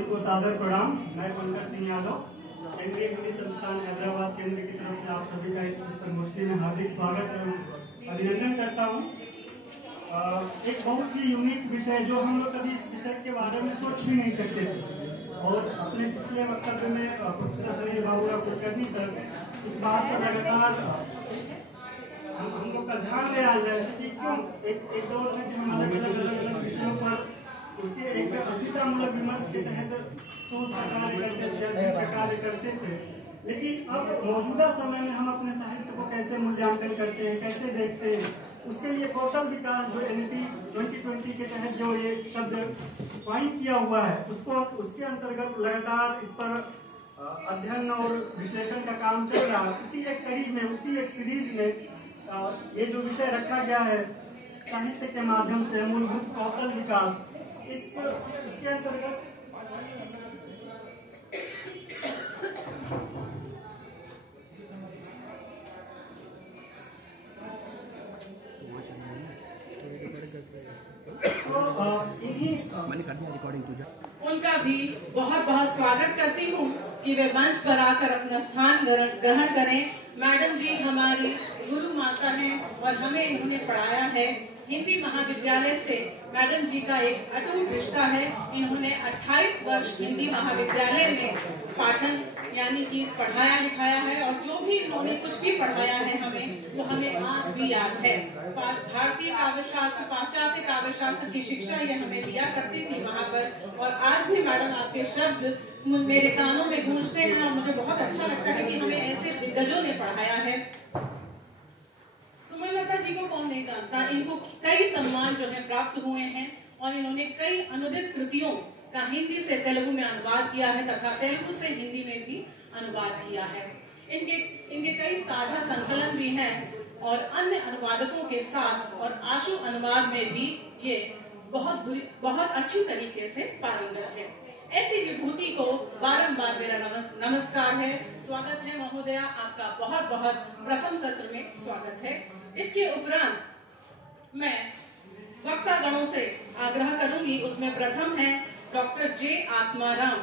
सभी को सादर प्रणाम। मैं पंकज सिंह यादव, केंद्रीय हिंदी संस्थान हैदराबाद केंद्र की तरफ से आप सभी का इस संगोष्ठी में हार्दिक स्वागत एवं अभिनंदन करता हूँ। एक बहुत ही यूनिक विषय जो हम लोग कभी इस विषय के बारे में सोच भी नहीं सकते थे और अपने पिछले वक्तव्य में प्रोफेसर सलील बाबूराव कुलकर्णी सर इस बात पर लगातार हम लोग का ध्यान ले आ जाए कि क्यों एक दौर में कि हम अलग अलग विषयों पर उसके एक दिशामूलक विमर्श के तहत शोध का कार्य करते थे, अध्ययन का कार्य करते थे। लेकिन अब मौजूदा समय में हम अपने साहित्य को कैसे मूल्यांकन करते हैं, कैसे देखते हैं, उसके लिए कौशल विकास जो NEP 2020 के तहत जो ये शब्द पॉइंट किया हुआ है उसके अंतर्गत लगातार इस पर अध्ययन और विश्लेषण का काम चल रहा है। उसी एक कड़ी में, उसी एक सीरीज में ये जो विषय रखा गया है साहित्य के माध्यम से मूलभूत कौशल विकास, इसके अंतर्गत उनका भी बहुत बहुत स्वागत करती हूँ कि वे मंच पर आकर अपना स्थान ग्रहण करें। मैडम जी हमारी गुरु माता हैं और हमें इन्होंने पढ़ाया है। हिंदी महाविद्यालय से मैडम जी का एक अटूट रिश्ता है। इन्होंने 28 वर्ष हिंदी महाविद्यालय में पाठन यानी कि पढ़ाया लिखाया है और जो भी इन्होंने कुछ भी पढ़ाया है हमें, वो हमें आज भी याद है। भारतीय काव्यशास्त्र, पाश्चात्य काव्यशास्त्र की शिक्षा ये हमें दिया करती थी वहाँ पर। और आज भी मैडम आपके शब्द मेरे कानों में गूंजते हैं और मुझे बहुत अच्छा लगता है कि हमें ऐसे दिग्गजों ने पढ़ाया है। सुमनलता जी को कौन नहीं जानता, इनको कई सम्मान जो है प्राप्त हुए हैं और इन्होंने कई अनुदित कृतियों का हिंदी से तेलुगु में अनुवाद किया है तथा तेलुगु से हिंदी में भी अनुवाद किया है। इनके कई साझा संकलन भी हैं और अन्य अनुवादकों के साथ और आशु अनुवाद में भी ये बहुत अच्छी तरीके से पारंगत है। ऐसी विभूति को बारंबार मेरा नमस्कार है, स्वागत है महोदया, आपका बहुत बहुत प्रथम सत्र में स्वागत है। इसके उपरांत मैं वक्ता गणों से आग्रह करूंगी। उसमें प्रथम है डॉक्टर जे आत्माराम,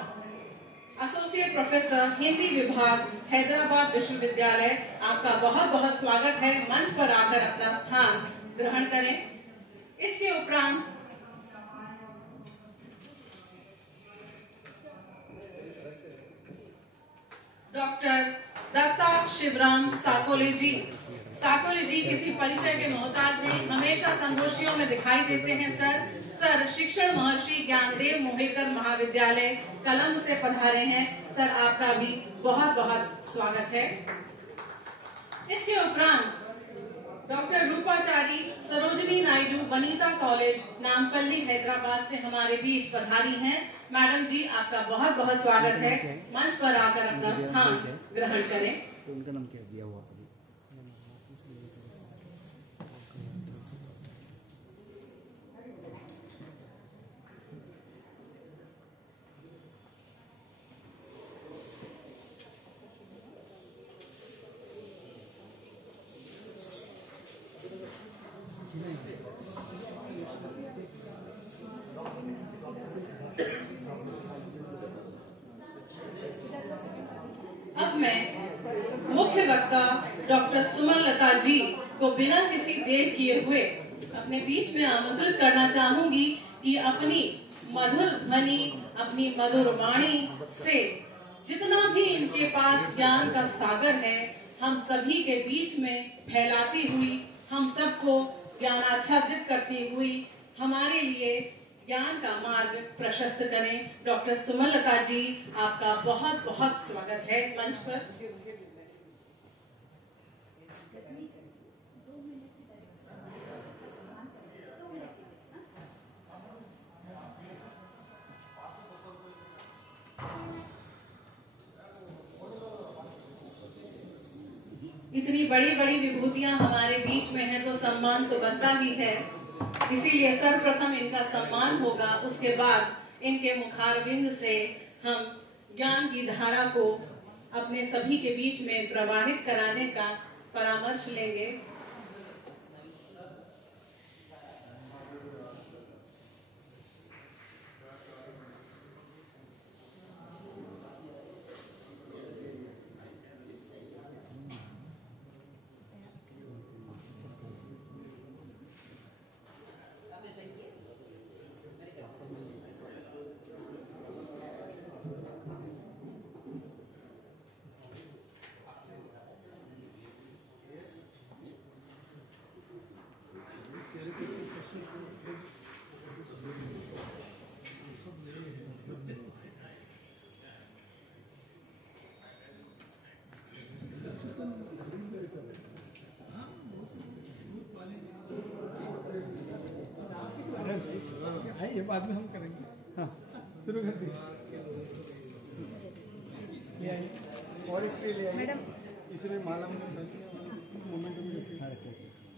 एसोसिएट प्रोफेसर हिंदी विभाग हैदराबाद विश्वविद्यालय। आपका बहुत बहुत स्वागत है, मंच पर आकर अपना स्थान ग्रहण करें। इसके उपरांत डॉक्टर दत्ता शिवराम साकोली जी किसी परिचय के मोहताज नहीं, हमेशा संगोष्ठियों में दिखाई देते हैं। सर शिक्षण महर्षि ज्ञानदेव मोहेकर महाविद्यालय कलम से पधारे हैं। सर आपका भी बहुत बहुत स्वागत है। इसके उपरांत डॉक्टर रूपाचारी सरोजनी नायडू वनिता कॉलेज नामपल्ली हैदराबाद से हमारे बीच पधारी हैं। मैडम जी आपका बहुत बहुत स्वागत है, मंच पर आकर अपना स्थान ग्रहण करें। उनका नाम क्या दिया हुआ? अब मैं मुख्य वक्ता डॉक्टर सुमनलता जी को बिना किसी देर किए हुए अपने बीच में आमंत्रित करना चाहूंगी कि अपनी मधुर ध्वनि, अपनी मधुर वाणी से जितना भी इनके पास ज्ञान का सागर है हम सभी के बीच में फैलाती हुई, हम सबको ज्ञानाच्छादित करती हुई हमारे लिए ज्ञान का मार्ग प्रशस्त करें। डॉक्टर सुमनलता जी आपका बहुत बहुत स्वागत है मंच पर। इतनी बड़ी बड़ी विभूतियां हमारे बीच में हैं तो सम्मान तो बनता ही है, इसीलिए सर्वप्रथम इनका सम्मान होगा। उसके बाद इनके मुखारविंद से हम ज्ञान की धारा को अपने सभी के बीच में प्रवाहित कराने का परामर्श लेंगे। ये बाद में हम करेंगे। हाँ शुरू कर दी। ले आइए और एक ट्रे ले आइए मैडम, इसमें माला मोमेंट में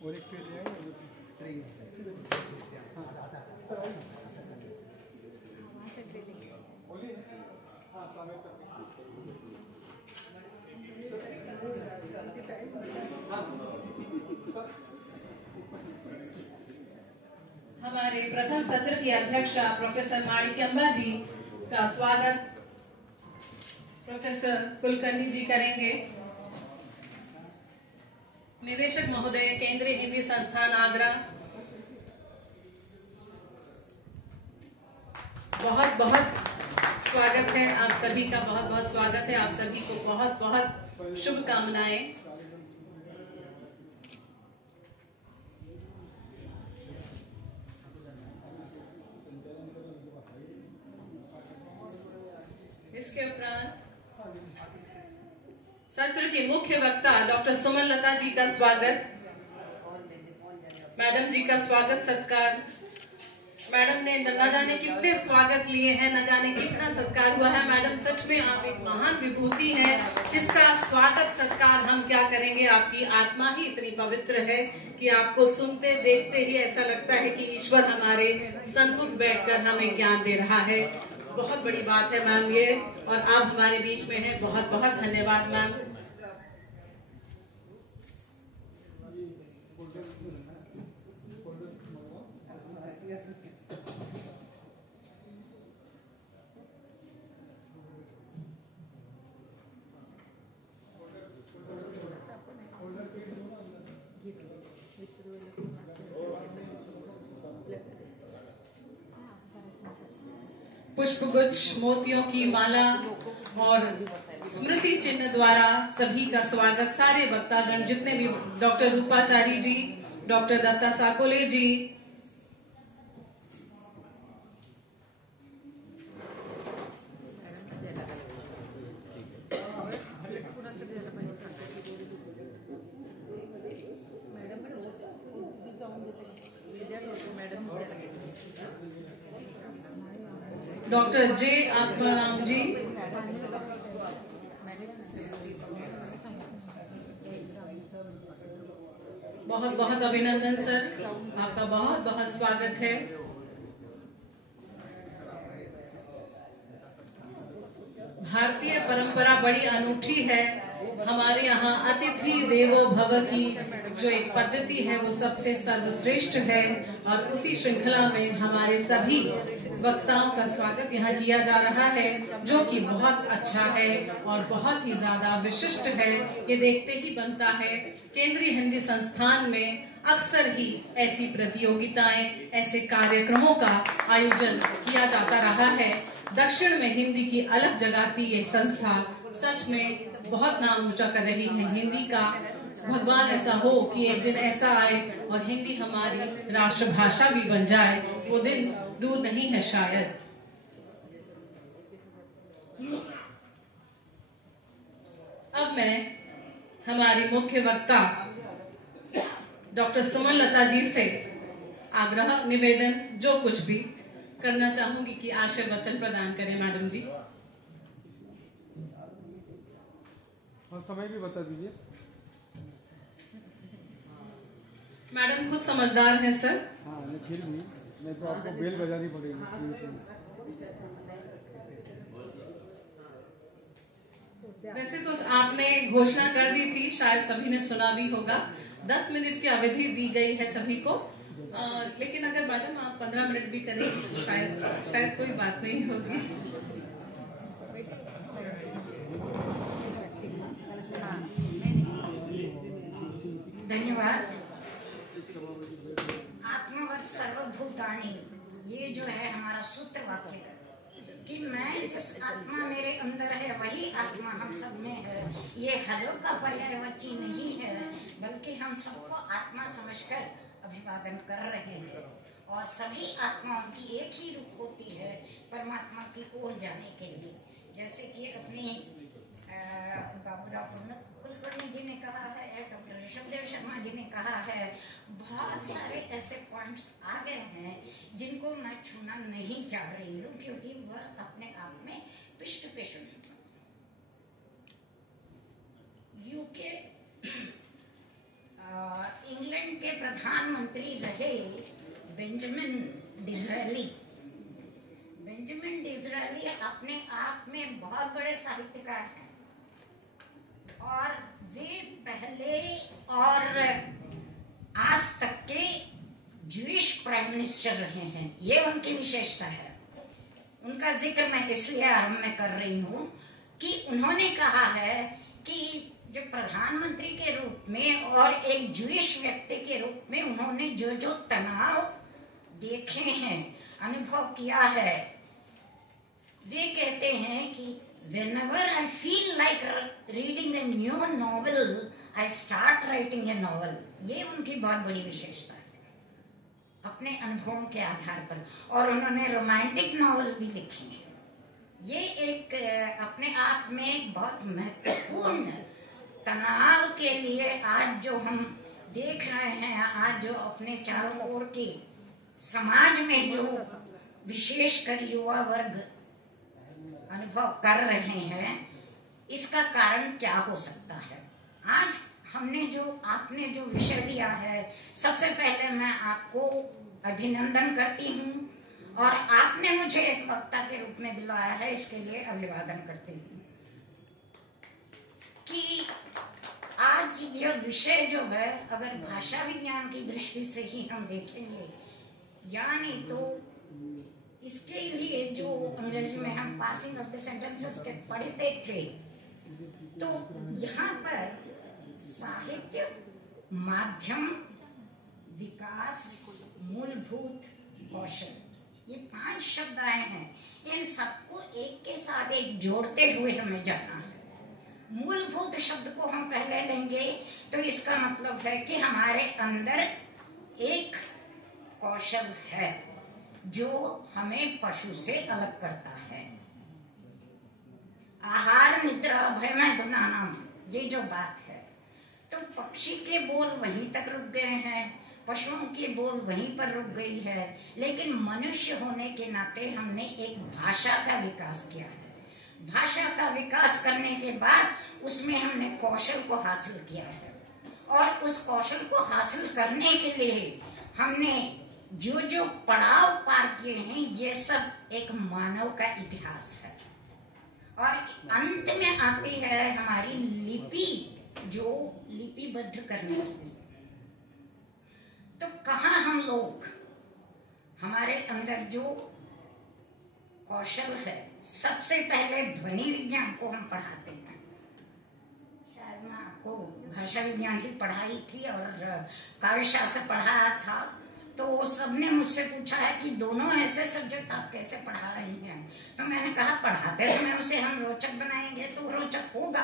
और एक ट्रे ले आइए। हमारे प्रथम सत्र की अध्यक्षा प्रोफेसर माणिक्यम्बा जी का स्वागत प्रोफेसर कुलकर्णी जी करेंगे। निदेशक महोदय, केंद्रीय हिंदी संस्थान आगरा, बहुत बहुत स्वागत है। आप सभी का बहुत बहुत स्वागत है। आप सभी को बहुत बहुत शुभकामनाएं। इसके उपरांत सत्र के मुख्य वक्ता डॉक्टर सुमन लता जी का स्वागत, मैडम जी का स्वागत सत्कार। मैडम ने न जाने कितने स्वागत लिए हैं, न जाने कितना सत्कार हुआ है। मैडम सच में आप एक महान विभूति हैं, जिसका स्वागत सत्कार हम क्या करेंगे। आपकी आत्मा ही इतनी पवित्र है कि आपको सुनते देखते ही ऐसा लगता है कि ईश्वर हमारे सन्मुख बैठकर हमें ज्ञान दे रहा है। बहुत बड़ी बात है मैम ये, और आप हमारे बीच में हैं। बहुत बहुत धन्यवाद मैम। पुष्पगुच्छ, मोतियों की माला और स्मृति चिन्ह द्वारा सभी का स्वागत। सारे वक्तागण जितने भी, डॉक्टर रूपाचारी जी, डॉक्टर दत्ता साकोले जी, डॉक्टर जे आत्माराम जी, बहुत बहुत अभिनंदन सर, आपका बहुत बहुत स्वागत है। भारतीय परंपरा बड़ी अनूठी है। हमारे यहाँ अतिथि देवो भव की जो एक पद्धति है वो सबसे सर्वश्रेष्ठ है, और उसी श्रृंखला में हमारे सभी वक्ताओं का स्वागत यहाँ किया जा रहा है, जो कि बहुत अच्छा है और बहुत ही ज्यादा विशिष्ट है। ये देखते ही बनता है। केंद्रीय हिंदी संस्थान में अक्सर ही ऐसी प्रतियोगिताएं, ऐसे कार्यक्रमों का आयोजन किया जाता रहा है। दक्षिण में हिंदी की अलग जगाती ये संस्था सच में बहुत नाम ऊंचा कर रही है हिंदी का। भगवान ऐसा हो कि एक दिन ऐसा आए और हिंदी हमारी राष्ट्रभाषा भी बन जाए। वो दिन दूर नहीं है शायद। अब मैं हमारी मुख्य वक्ता डॉक्टर सुमन लता जी से आग्रह, निवेदन, जो कुछ भी करना चाहूंगी कि आशीर्वचन प्रदान करें मैडम जी। और समय भी बता दीजिए। मैडम खुद समझदार हैं सर। हाँ, फिर भी मैं तो आपको बेल बजानी पड़ेगी। वैसे तो आपने घोषणा कर दी थी, शायद सभी ने सुना भी होगा। 10 मिनट की अवधि दी गई है सभी को, लेकिन अगर मैडम आप 15 मिनट भी करेंगी तो शायद कोई बात नहीं होगी। धन्यवाद। आत्मवत् सर्वभूतानि, ये जो है हमारा सूत्र वाक्य कि मैं जिस आत्मा मेरे अंदर है वही आत्मा हम सब में है। ये हलों का पर्यायवाची नहीं है, बल्कि हम सबको आत्मा समझकर अभिवादन कर रहे हैं। और सभी आत्माओं की एक ही रूप होती है परमात्मा की ओर जाने के लिए। जैसे कि अपनी बाबूराव कुलकर्णी जी ने कहा है, डॉक्टर ऋषभदेव शर्मा जी ने कहा है, बहुत सारे ऐसे पॉइंट्स आ गए हैं जिनको मैं छूना नहीं चाह रही हूँ, क्योंकि वह अपने आप में पिष्ट पेशल है। यूके इंग्लैंड के प्रधानमंत्री रहे बेंजामिन डिज़रायली। बेंजामिन डिज़रायली अपने आप में बहुत बड़े साहित्यकार हैं और वे पहले और आज तक के ज्यूइश प्राइम मिनिस्टर रहे हैं। ये उनकी विशेषता है। उनका जिक्र मैं इसलिए आरंभ में कर रही हूँ कि उन्होंने कहा है कि जो प्रधानमंत्री के रूप में और एक ज्यूइश व्यक्ति के रूप में उन्होंने जो जो तनाव देखे हैं, अनुभव किया है, वे कहते हैं कि whenever I feel like reading a new novel, I start writing a novel। ये उनकी बहुत बड़ी विशेषता है अपने अनुभवों के आधार पर। और उन्होंने रोमांटिक नॉवल भी लिखे हैं। ये एक अपने आप में बहुत महत्वपूर्ण तनाव के लिए आज जो हम देख रहे हैं, आज जो अपने चारों ओर के समाज में जो विशेषकर युवा वर्ग अनुभव कर रहे हैं, इसका कारण क्या हो सकता है। आज आपने जो विषय दिया है, सबसे पहले मैं आपको अभिनंदन करती हूँ और आपने मुझे एक वक्ता के रूप में बुलाया है, इसके लिए अभिवादन करती हूँ कि आज यह विषय जो है, अगर भाषा विज्ञान की दृष्टि से ही हम देखेंगे, यानी तो इसके लिए जो अंग्रेजी में हम पासिंग ऑफ द सेंटेंसेस के पढ़ते थे, तो यहाँ पर साहित्य, माध्यम, विकास, मूलभूत, कौशल, ये 5 शब्द आए हैं। इन सबको एक के साथ एक जोड़ते हुए हमें जाना है। मूलभूत शब्द को हम पहले लेंगे तो इसका मतलब है कि हमारे अंदर एक कौशल है जो हमें पशु से अलग करता है। आहार निद्रा भय में गुणानाम, ये जो बात है, तो पक्षी के बोल वहीं तक रुक गए हैं, पशुओं के बोल वहीं पर रुक गई है, लेकिन मनुष्य होने के नाते हमने एक भाषा का विकास किया है। भाषा का विकास करने के बाद उसमें हमने कौशल को हासिल किया है और उस कौशल को हासिल करने के लिए हमने जो जो पड़ाव पार किए हैं, ये सब एक मानव का इतिहास है। और अंत में आती है हमारी लिपि, जो लिपिबद्ध करने की। तो कहाँ हम लोग, हमारे अंदर जो कौशल है, सबसे पहले ध्वनि विज्ञान को हम पढ़ाते हैं। शायद मैं आपको भाषा विज्ञान ही पढ़ाई थी और काव्यशास्त्र पढ़ाया था, तो सबने मुझसे पूछा है कि दोनों ऐसे सब्जेक्ट आप कैसे पढ़ा रही हैं। तो मैंने कहा पढ़ाते समय उसे हम रोचक बनाएंगे तो रोचक होगा,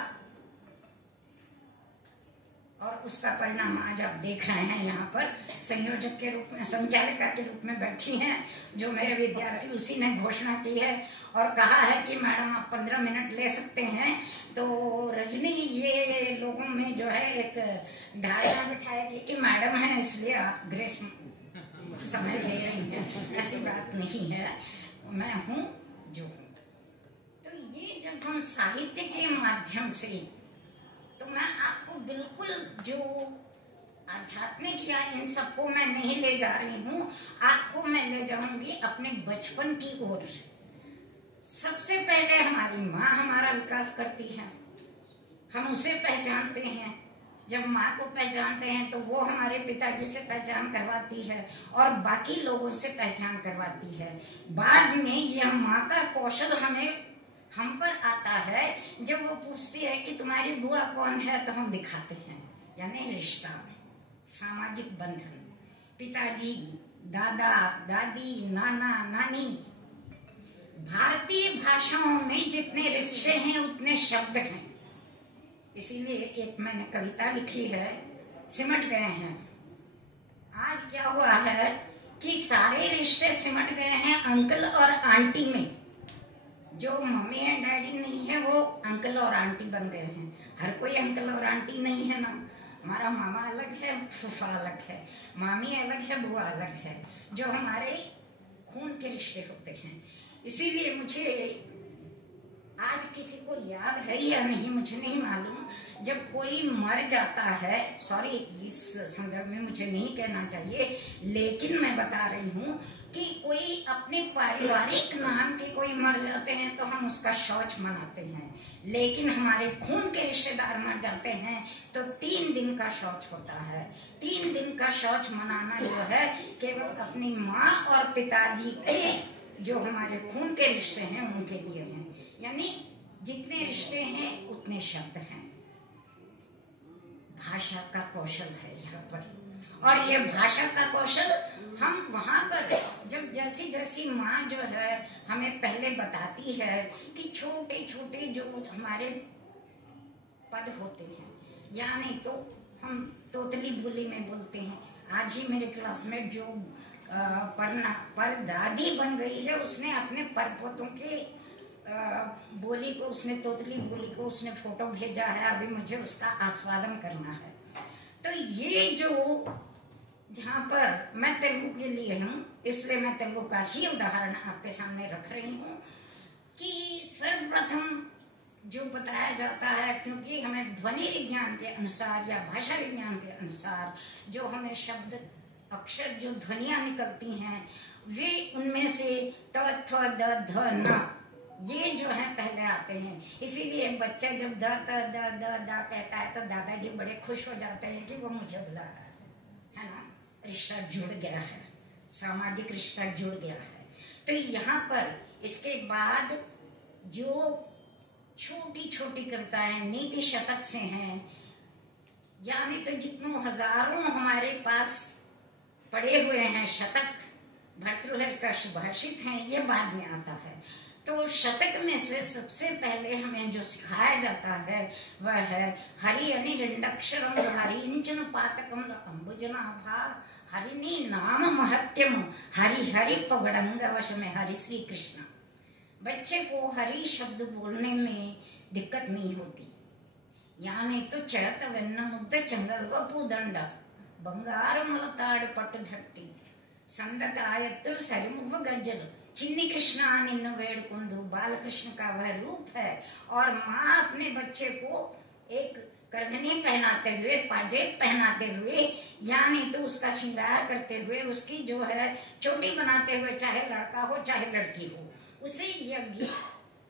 और उसका परिणाम आज आप देख रहे हैं। यहाँ पर संयोजक के रूप में, संचालिका के रूप में बैठी हैं जो मेरे विद्यार्थी, उसी ने घोषणा की है और कहा है कि मैडम आप 15 मिनट ले सकते हैं। तो रजनी ये लोगों में जो है एक धारणा बिठाएगी कि मैडम है इसलिए आप ग्रेस समय दे रही हैं। ऐसी बात नहीं है, मैं हूँ जो हूँ। तो ये जब हम साहित्य के माध्यम से, तो मैं आपको बिल्कुल जो आध्यात्मिक या इन सबको मैं नहीं ले जा रही हूँ, आपको मैं ले जाऊंगी अपने बचपन की ओर। सबसे पहले हमारी माँ हमारा विकास करती है, हम उसे पहचानते हैं। जब माँ को पहचानते हैं तो वो हमारे पिताजी से पहचान करवाती है और बाकी लोगों से पहचान करवाती है। बाद में यह माँ का कौशल हम पर आता है जब वो पूछती है कि तुम्हारी बुआ कौन है, तो हम दिखाते हैं, यानी रिश्ता, सामाजिक बंधन, पिताजी, दादा, दादी, नाना, नानी। भारतीय भाषाओं में जितने रिश्ते हैं उतने शब्द हैं, इसीलिए एक मैंने कविता लिखी है, सिमट गए हैं। आज क्या हुआ है कि सारे रिश्ते सिमट गए हैं अंकल और आंटी में। जो मम्मी एंड डैडी नहीं है वो अंकल और आंटी बन गए हैं। हर कोई अंकल और आंटी नहीं है ना। हमारा मामा अलग है, फूफा अलग है, मामी अलग है, बुआ अलग है, जो हमारे खून के रिश्ते होते हैं। इसीलिए मुझे आज किसी को याद है या नहीं मुझे नहीं मालूम, जब कोई मर जाता है, सॉरी इस संदर्भ में मुझे नहीं कहना चाहिए, लेकिन मैं बता रही हूँ कि कोई अपने पारिवारिक नाम के कोई मर जाते हैं तो हम उसका शौच मनाते हैं, लेकिन हमारे खून के रिश्तेदार मर जाते हैं तो 3 दिन का शौच होता है। 3 दिन का शौच मनाना जो है केवल अपनी माँ और पिताजी के जो हमारे खून के रिश्ते हैं उनके लिए हैं। यानी जितने रिश्ते हैं उतने शब्द हैं। भाषा का कौशल है यहाँ पर, और ये भाषा का कौशल हम वहां पर जब जैसी जैसी माँ जो है हमें पहले बताती है कि छोटे छोटे जो हमारे पद होते हैं, यानी तो हम तोतली बोली में बोलते हैं। आज ही मेरे क्लासमेट जो पर दादी बन गई है, उसने अपने परपोतों के बोली को, उसने तोतली बोली को उसने फोटो भेजा है। अभी मुझे उसका आस्वादन करना है। तो ये जो जहाँ पर मैं तेलुगु के लिए हूँ, इसलिए मैं तेलुगु का ही उदाहरण आपके सामने रख रही हूँ कि सर्वप्रथम जो बताया जाता है, क्योंकि हमें ध्वनि विज्ञान के अनुसार या भाषा विज्ञान के अनुसार जो हमें शब्द अक्षर जो ध्वनियां निकलती हैं वे उनमें से त थ द ध न ये जो है पहले आते हैं। इसीलिए बच्चा जब द त द द द कहता है तो दादाजी बड़े खुश हो जाते हैं कि वो मुझे बुला रहा है ना। रिश्ता जुड़ गया है, सामाजिक रिश्ता जुड़ गया है। तो यहाँ पर इसके बाद जो छोटी छोटी कविताएं नीति शतक से हैं, यानी तो जितनों हजारों हमारे पास पड़े हुए हैं शतक, भर्तृहरि का सुभाषित है, ये बाद में आता है। तो शतक में से सबसे पहले हमें जो सिखाया जाता है वह है हरि अनिरंडक्षरम हरिंचन पातकम अंबुजनाभा हरिनी नाम महत्यम हरि हरि पगड़ंग वश में हरि श्री कृष्ण। बच्चे को हरि शब्द बोलने में दिक्कत नहीं होती, यानी तो चैत वेन्न मुद्द चंगल वूदंड बंगार मलताड़ पट धट्टी संदत आयत्तु सरिमुव गज्जल चिन्नी कृष्णा निन्नु वेड़कुंदु। बाल कृष्ण का वह रूप है। और माँ अपने बच्चे को एक करघनी पहनाते हुए, पाजेब पहनाते हुए, यानी तो उसका श्रृंगार करते हुए, उसकी जो है चोटी बनाते हुए, चाहे लड़का हो चाहे लड़की हो, उसे यह गीत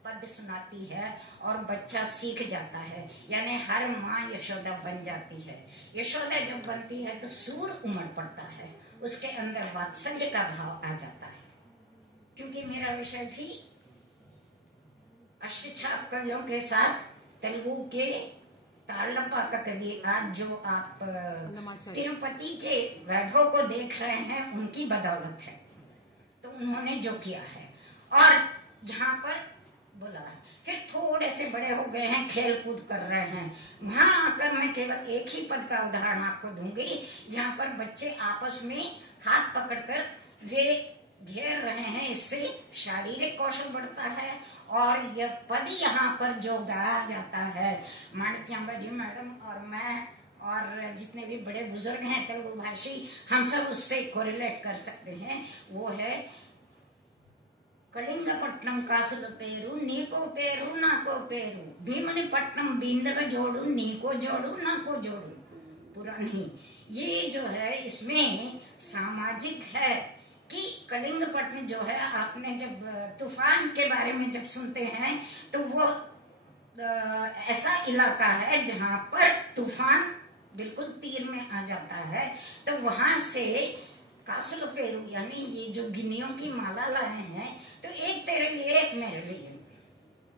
पद सुनाती है और बच्चा सीख जाता है। यानी हर माँ यशोदा बन जाती है। यशोदा जब बनती है तो सूर उमड़ पड़ता है, उसके अंदर वात्सल्य का भाव आ जाता है। क्योंकि मेरा विषय भी अष्टछाप कवियों के साथ तेलुगु के तालपा का कवि, आज जो आप तिरुपति के वैभव को देख रहे हैं उनकी बदौलत है। तो उन्होंने जो किया है और यहाँ पर बोला है, फिर थोड़े से बड़े हो गए हैं, खेल कूद कर रहे हैं। वहां आकर मैं केवल एक ही पद का उदाहरण आपको दूंगी, जहाँ पर बच्चे आपस में हाथ पकड़कर वे घेर रहे हैं। इससे शारीरिक कौशल बढ़ता है। और यह पद यहाँ पर जो गाया जाता है, माणिक्यांबा जी मैडम और मैं और जितने भी बड़े बुजुर्ग हैं तेलुगु भाषी, हम सब उससे कोरिलेट कर सकते हैं। वो है कलिंगपट्टनम कासुल पेरू नीको पेरू नाको पेरू भीमनि पट्टनम बींदल जोड़ू नीको जोड़ू नाको जोड़ू। पुरानी ये जो है इसमें सामाजिक है कि कलिंगपट्टनम जो है, आपने जब तूफान के बारे में जब सुनते हैं तो वो ऐसा इलाका है जहाँ पर तूफान बिल्कुल तीर में आ जाता है। तो वहां से कासुल पेरू यानी ये जो गिनियों की माला लाए हैं, तो एक तेरे लिए एक मेरे लिए,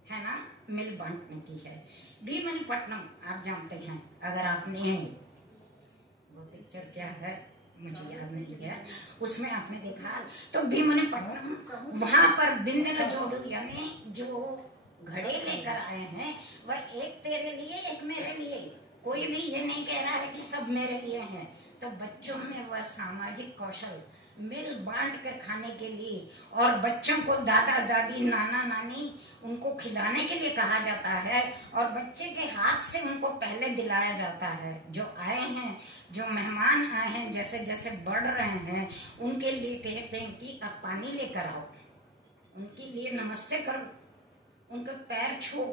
है ना, मिल बांटने की है। भीमनि पट्टनम आप जानते हैं, अगर आपने वो पिक्चर क्या है मुझे याद नहीं है, उसमें आपने देखा तो भीमनि पट्टनम, वहां पर बिंदल जोड़ू यानी जो घड़े लेकर आए हैं वह एक तेरे लिए एक मेरे लिए। कोई भी ये नहीं कह रहा है कि सब मेरे लिए हैं। तो बच्चों में वह सामाजिक कौशल मिल बांट के खाने के लिए, और बच्चों को दादा दादी नाना नानी उनको खिलाने के लिए कहा जाता है, और बच्चे के हाथ से उनको पहले दिलाया जाता है। जो आए हैं, जो मेहमान आए हैं, जैसे जैसे बढ़ रहे हैं उनके लिए कहते हैं कि आप पानी लेकर आओ, उनके लिए नमस्ते करो, उनके पैर छू।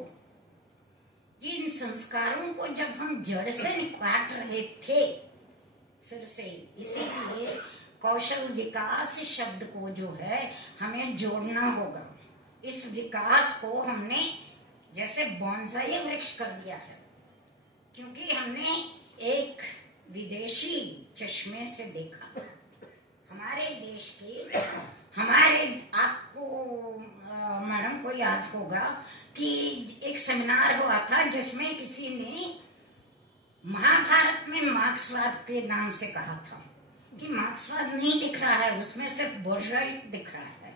इन संस्कारों को जब हम जड़ से काट रहे थे, फिर से इसीलिए कौशल विकास शब्द को जो है हमें जोड़ना होगा। इस विकास को हमने जैसे बॉन्साई वृक्ष कर दिया है, क्योंकि हमने एक विदेशी चश्मे से देखा। हमारे देश के आपको मैडम को याद होगा कि एक सेमिनार हुआ था जिसमें किसी ने महाभारत में मार्क्सवाद के नाम से कहा था कि मार्क्सवाद नहीं दिख रहा है, उसमें सिर्फ बोर्जोई दिख रहा है।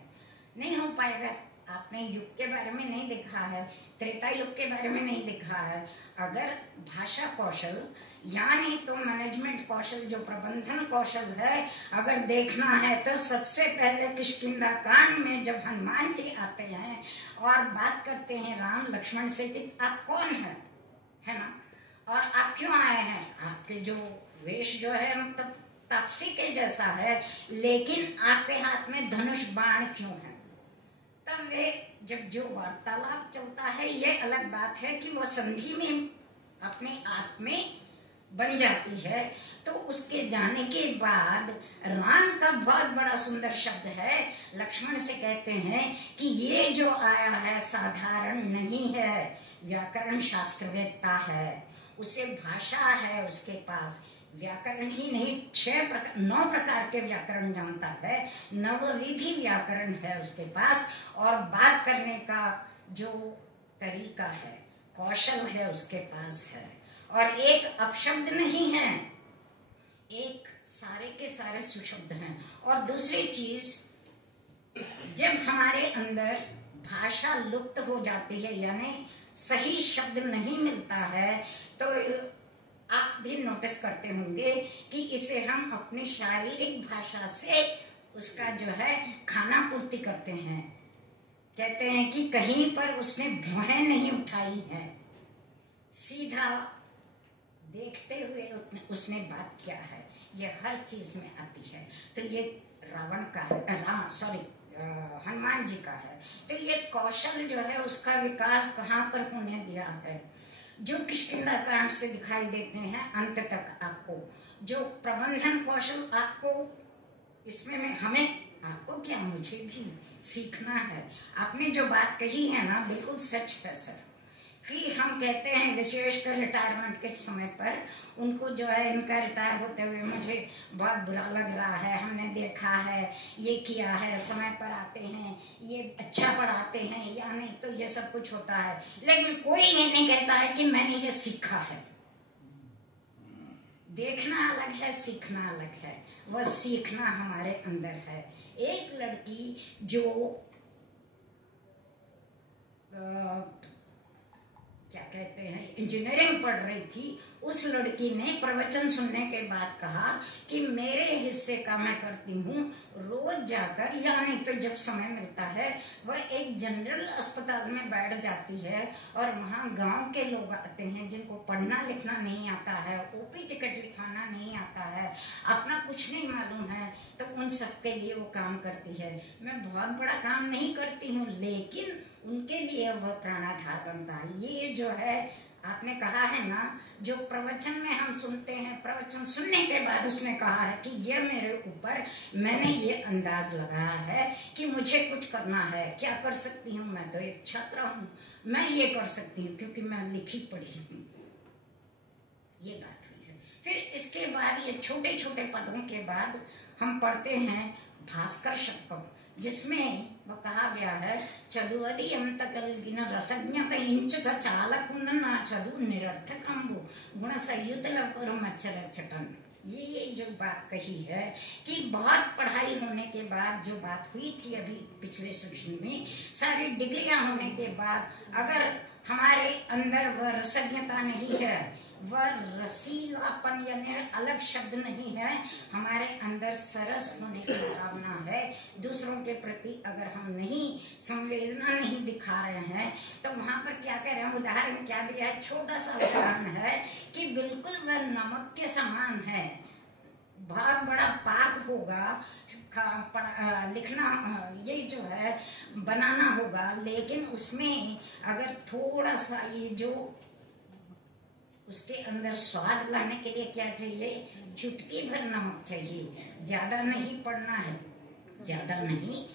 नहीं हो पाएगा। आपने युग के बारे में नहीं देखा है, त्रेता युग के बारे में नहीं देखा है। अगर भाषा कौशल यानी तो मैनेजमेंट कौशल, जो प्रबंधन कौशल है, अगर देखना है तो सबसे पहले किष्किंधा कांड में जब हनुमान जी आते हैं और बात करते हैं राम लक्ष्मण से कि आप कौन है ना, और आप क्यों आए हैं, आपके जो वेश जो है मतलब तापसी के जैसा है, लेकिन आपके हाथ में धनुष बाण क्यों है। तब वे जब जो वार्तालाप चलता है, ये अलग बात है कि वो संधि में अपने आप में बन जाती है। तो उसके जाने के बाद राम का बहुत बड़ा सुंदर शब्द है, लक्ष्मण से कहते हैं कि ये जो आया है साधारण नहीं है, व्याकरण शास्त्रवेत्ता है, उसे भाषा है, उसके पास व्याकरण ही नहीं 9 प्रकार के व्याकरण जानता है, नवविधि व्याकरण है उसके पास, और बात करने का जो तरीका है, कौशल है उसके पास है, और एक अपशब्द नहीं है, एक सारे के सारे सुशब्द हैं। और दूसरी चीज, जब हमारे अंदर भाषा लुप्त हो जाती है यानी सही शब्द नहीं मिलता है, तो आप भी नोटिस करते होंगे कि इसे हम अपनी शारीरिक भाषा से उसका जो है खाना पूर्ति करते हैं। कहते हैं कि कहीं पर उसने भौहें नहीं उठाई है, सीधा देखते हुए उसने बात किया है। ये हर चीज में आती है। तो ये रावण का है, हनुमान जी का है। तो ये कौशल जो है उसका विकास कहाँ पर होने दिया है, जो किष्किंधा कांड से दिखाई देते हैं अंत तक आपको, जो प्रबंधन कौशल आपको इसमें आपको क्या, मुझे भी सीखना है। आपने जो बात कही है ना, बिल्कुल सच है सर, कि हम कहते हैं विशेषकर रिटायरमेंट के समय पर उनको जो है, इनका रिटायर होते हुए मुझे बहुत बुरा लग रहा है, हमने देखा है, ये किया है, समय पर आते हैं, ये अच्छा पढ़ाते हैं, या नहीं तो ये सब कुछ होता है, लेकिन कोई ये नहीं कहता है कि मैंने ये सीखा है। देखना अलग है, सीखना अलग है। वह सीखना हमारे अंदर है। एक लड़की जो क्या कहते हैं इंजीनियरिंग पढ़ रही थी, उस लड़की ने प्रवचन सुनने के बाद कहा कि मेरे हिस्से का मैं करती हूँ रोज जाकर, या नहीं तो जब समय मिलता है वह एक जनरल अस्पताल में बैठ जाती है, और वहाँ गांव के लोग आते हैं जिनको पढ़ना लिखना नहीं आता है, ओपी टिकट लिखाना नहीं आता है, अपना कुछ नहीं मालूम है, तो उन सबके लिए वो काम करती है। मैं बहुत बड़ा काम नहीं करती हूँ, लेकिन उनके लिए वह प्राणाधार बनता है। ये जो है आपने कहा है ना, जो प्रवचन में हम सुनते हैं, प्रवचन सुनने के बाद उसने कहा है कि ये मेरे ऊपर, मैंने ये अंदाज लगाया है कि मुझे कुछ करना है, क्या कर सकती हूँ, मैं तो एक छात्रा हूँ, मैं ये कर सकती हूँ क्योंकि मैं लिखी पढ़ी हूँ। ये बात हुई है। फिर इसके बाद ये छोटे छोटे पदों के बाद हम पढ़ते हैं भास्कर शतकम, जिसमें वो कहा गया है, चदुवदी अंत कलगिन रसज्ञत इंचुक चालकुन ना चदु निरर्थकंबु गुण संयुत लवकुरु मच्छर चटन। ये जो बात कही है कि बहुत पढ़ाई होने के बाद, जो बात हुई थी अभी पिछले सेशन में, सारी डिग्रियां होने के बाद अगर हमारे अंदर वह रसज्ञता नहीं है, वह रसीलापन यानी अलग शब्द नहीं है, हमारे अंदर सरस होने की भावना है। दूसरों के प्रति अगर हम नहीं संवेदना नहीं दिखा रहे हैं तो वहां पर क्या कह रहे हैं, उदाहरण क्या दिया है, छोटा सा उदाहरण है कि बिल्कुल वह नमक के समान है। बहुत बड़ा पाक होगा, लिखना ये जो है बनाना होगा, लेकिन उसमें अगर थोड़ा सा ये जो उसके अंदर स्वाद लाने के लिए क्या चाहिए, चुटकी भर नमक चाहिए। ज्यादा नहीं पड़ना है, ज्यादा नहीं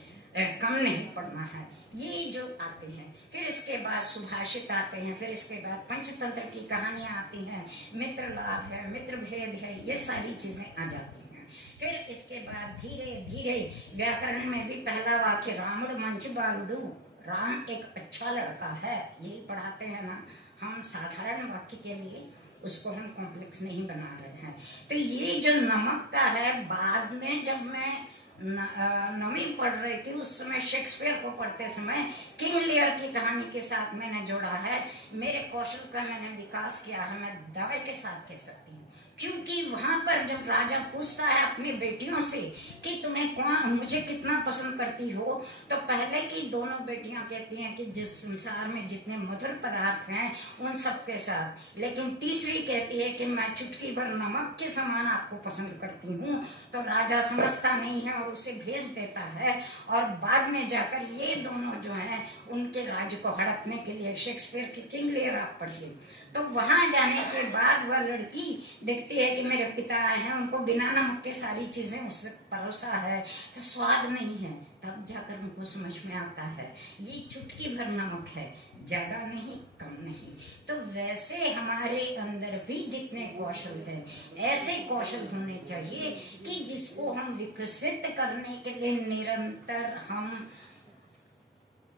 कम नहीं पड़ना है। ये जो आते हैं, फिर इसके बाद सुभाषित आते हैं, फिर इसके बाद पंचतंत्र की कहानियां आती हैं, मित्र लाभ है, मित्र भेद है, ये सारी चीजें आ जाती हैं। फिर इसके बाद धीरे धीरे व्याकरण में भी पहला वाक्य रावण मंच बालुडू, राम एक अच्छा लड़का है, यही पढ़ाते हैं ना हम। साधारण वाक्य के लिए उसको हम कॉम्प्लेक्स नहीं बना रहे हैं। तो ये जो नमक का है, बाद में जब मैं नवी पढ़ रही थी उस समय शेक्सपियर को पढ़ते समय किंग लियर की कहानी के साथ मैंने जोड़ा है। मेरे कौशल का मैंने विकास किया है, मैं दावे के साथ कह सकती हूँ। क्योंकि वहां पर जब राजा पूछता है अपनी बेटियों से कि तुम्हें कौन मुझे कितना पसंद करती हो, तो पहले की दोनों बेटियां कहती हैं कि जिस संसार में जितने मधुर पदार्थ हैं उन सब के साथ, लेकिन तीसरी कहती है कि मैं चुटकी भर नमक के समान आपको पसंद करती हूँ। तो राजा समझता नहीं है और उसे भेज देता है, और बाद में जाकर ये दोनों जो हैं उनके राज्य को हड़पने के लिए, शेक्सपियर की किंग लियर आप पढ़िए, तो वहां जाने के बाद वह लड़की देखती है कि मेरे पिता आए हैं, उनको बिना नमक के सारी चीजें उससे परोसा है तो स्वाद नहीं है। तब जाकर उनको समझ में आता है ये चुटकी भर नमक है, ज्यादा नहीं कम नहीं। तो वैसे हमारे अंदर भी जितने कौशल है, ऐसे कौशल होने चाहिए कि जिसको हम विकसित करने के लिए निरंतर हम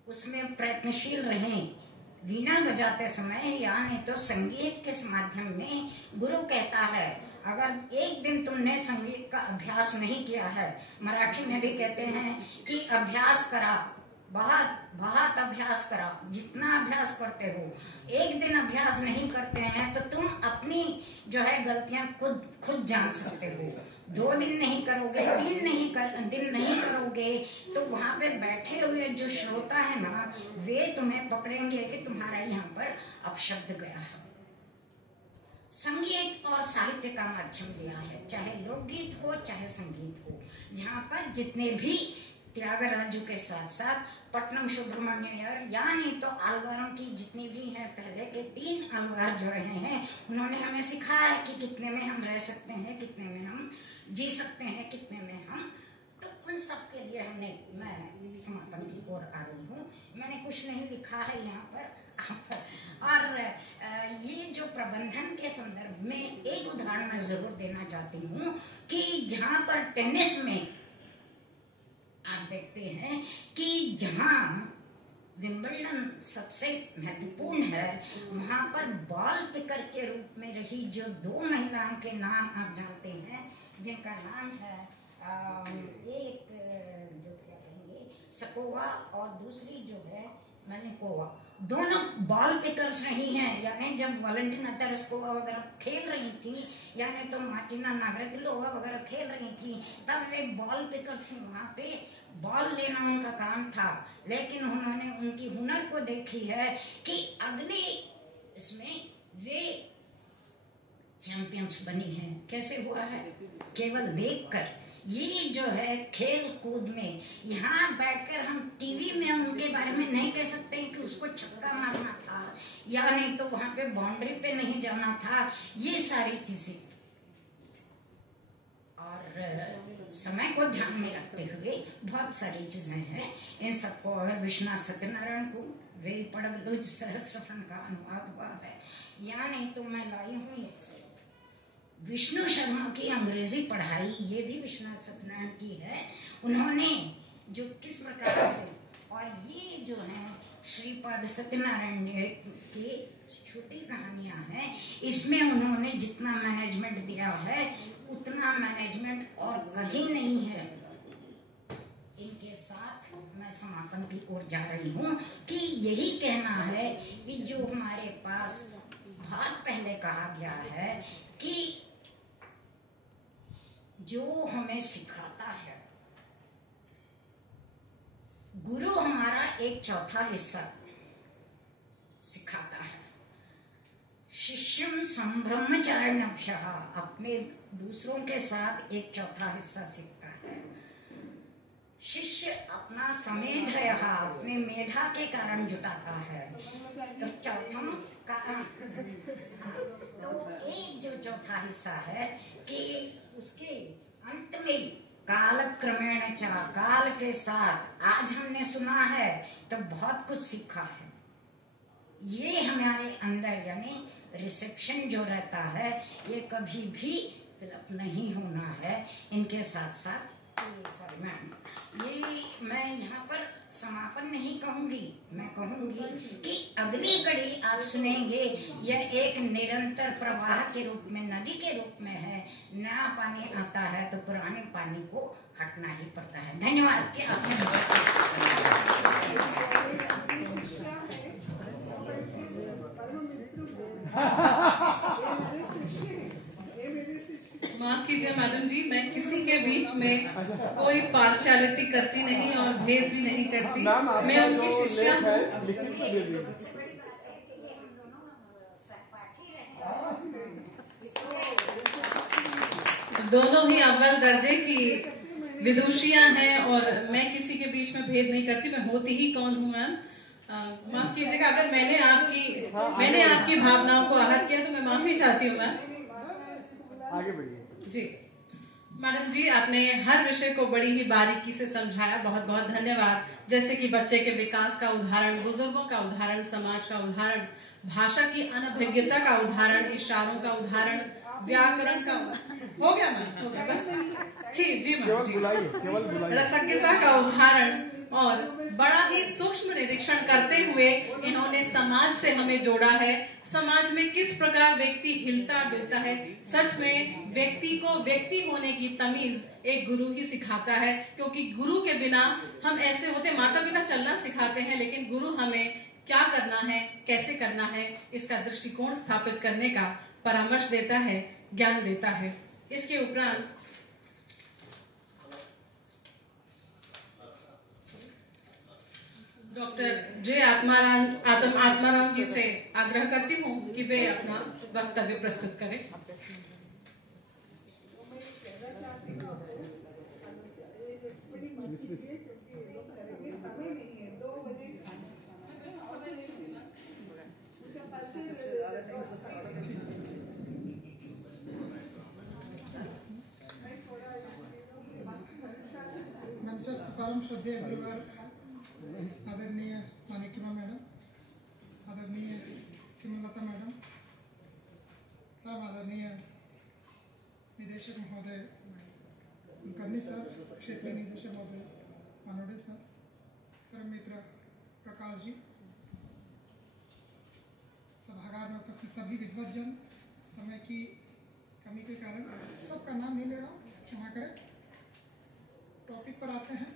उसमें प्रयत्नशील रहें। वीणा बजाते समय या नहीं तो संगीत के माध्यम में गुरु कहता है, अगर एक दिन तुमने संगीत का अभ्यास नहीं किया है, मराठी में भी कहते हैं कि अभ्यास करा, बहुत बहुत अभ्यास करा, जितना अभ्यास करते हो, एक दिन अभ्यास नहीं करते हैं तो तुम अपनी जो है गलतियां खुद जान सकते हो। 2 दिन नहीं करोगे, 3 दिन नहीं करोगे तो वहां पे बैठे हुए जो श्रोता है ना, वे तुम्हें पकड़ेंगे कि तुम्हारा यहाँ पर अपशब्द गया है। संगीत और साहित्य का माध्यम लिया है, चाहे लोकगीत हो चाहे संगीत हो, जहाँ पर जितने भी त्यागराजू के साथ साथ पट्टनम सुब्रमण्यम या नहीं तो आलवारों की जितनी भी हैं, पहले के 3 आलवार जो रहे हैं, उन्होंने हमें सिखाया है कि कितने में हम रह सकते हैं, कितने में हम जी सकते हैं, कितने में हम, तो उन सब के लिए मैं समापन की ओर आ रही हूँ। मैंने कुछ नहीं लिखा है यहाँ पर और ये जो प्रबंधन के संदर्भ में एक उदाहरण मैं जरूर देना चाहती हूँ कि जहाँ पर टेनिस में आप देखते हैं कि जहाँ विंबलडन सबसे महत्वपूर्ण है, वहां पर बॉल पिकर के रूप में रही जो 2 महिलाओं के नाम आप जानते हैं, जिनका नाम है एक जो क्या कहेंगे सकोवा और दूसरी जो है मेलिकोवा, दोनों बॉल पिकर्स रही हैं। यानी जब वैलेंटिना तेरेस्कोवा वगैरह खेल रही थी, यानी तो मार्टिना नावरातिलोवा वगैरह खेल रही थी, तब वे बॉल पिकर्स वहां पे बॉल लेना उनका काम था। लेकिन उन्होंने उनकी हुनर को देखी है कि अगले इसमें वे चैंपियंस बनी हैं। कैसे हुआ है? केवल देखकर। ये जो है खेल कूद में, यहाँ बैठकर हम टीवी में उनके बारे में नहीं कह सकते कि उसको छक्का मारना था या नहीं तो वहां पे बाउंड्री पे नहीं जाना था, ये सारी चीजें। और समय को ध्यान में रखते हुए बहुत सारी चीजें हैं। इन सबको अगर विश्वनाथ सत्यनारायण को वे पड़गलुज सहस्रफन का अनुवाद हुआ है या नहीं तो मैं लाई हूँ विष्णु शर्मा की अंग्रेजी पढ़ाई, ये भी विश्वनाथ सत्यनारायण की है। उन्होंने जो किस प्रकार से, और ये जो है श्रीपाद सत्यनारायण की छोटी कहानियां हैं, इसमें उन्होंने जितना मैनेजमेंट दिया है उतना मैनेजमेंट और कहीं नहीं है। इनके साथ मैं समापन की ओर जा रही हूँ कि यही कहना है कि जो हमारे पास बहुत पहले कहा गया है कि जो हमें सिखाता है गुरु, हमारा एक चौथा हिस्सा सिखाता है। शिष्यम संब्रह्मचारिणभ्यः, अपने दूसरों के साथ एक चौथा हिस्सा सीखता है। शिष्य अपना समेधयः, अपने मेधा के कारण जुटाता है। तो चौथम का तो एक जो चौथा हिस्सा है कि उसके अंत में काल क्रमेण च, काल के साथ आज हमने सुना है तो बहुत कुछ सीखा है। ये हमारे अंदर यानी रिसेप्शन जो रहता है ये कभी भी फिलअप नहीं होना है। इनके साथ साथ सॉरी मैम, ये मैं यहाँ पर समापन नहीं कहूंगी, मैं कहूंगी कि अगली कड़ी आप सुनेंगे। यह एक निरंतर प्रवाह के रूप में, नदी के रूप में है। नया पानी आता है तो पुराने पानी को हटना ही पड़ता है। धन्यवाद कि आपने माफ कीजिए मैडम जी, मैं किसी के बीच में कोई पार्शियलिटी करती नहीं और भेद भी नहीं करती। मैं उनकी शिष्या हूँ। दोनों ही अव्वल दर्जे की विदुषियां हैं और मैं किसी के बीच में भेद नहीं करती। मैं होती ही कौन हूँ मैम। माफ कीजिएगा अगर मैंने आपकी भावनाओं को आहत किया तो मैं माफी चाहती हूँ मैम। आगे बढ़िए जी मैडम जी, आपने हर विषय को बड़ी ही बारीकी से समझाया, बहुत बहुत धन्यवाद। जैसे कि बच्चे के विकास का उदाहरण, बुजुर्गों का उदाहरण, समाज का उदाहरण, भाषा की अनभिज्ञता का उदाहरण, इशारों का उदाहरण, व्याकरण का हो गया मैम, हो गया बस। जी मैम, रसज्ञता का उदाहरण और बड़ा ही सूक्ष्म निरीक्षण करते हुए इन्होंने समाज से हमें जोड़ा है। समाज में किस प्रकार व्यक्ति हिलता डुलता है। सच में व्यक्ति को व्यक्ति होने की तमीज एक गुरु ही सिखाता है, क्योंकि गुरु के बिना हम ऐसे होते, माता पिता चलना सिखाते हैं लेकिन गुरु हमें क्या करना है, कैसे करना है, इसका दृष्टिकोण स्थापित करने का परामर्श देता है, ज्ञान देता है। इसके उपरांत डॉक्टर जे आत्माराम जी से आग्रह करती हूँ कि वे अपना वक्तव्य प्रस्तुत करें। परम श्रद्धेय गुरुवर आदरणीय मानिकिमा मैडम, आदरणीय श्रीमलता मैडम, परम आदरणीय निदेशक महोदय कुलकर्णी सर, क्षेत्रीय निदेशक महोदय मानोडे सर, परम मित्र प्रकाश जी, सभागार में उपस्थित सभी विद्वज्जन, समय की कमी के कारण सबका नाम नहीं ले रहा हूँ, क्षमा करें। टॉपिक पर आते हैं।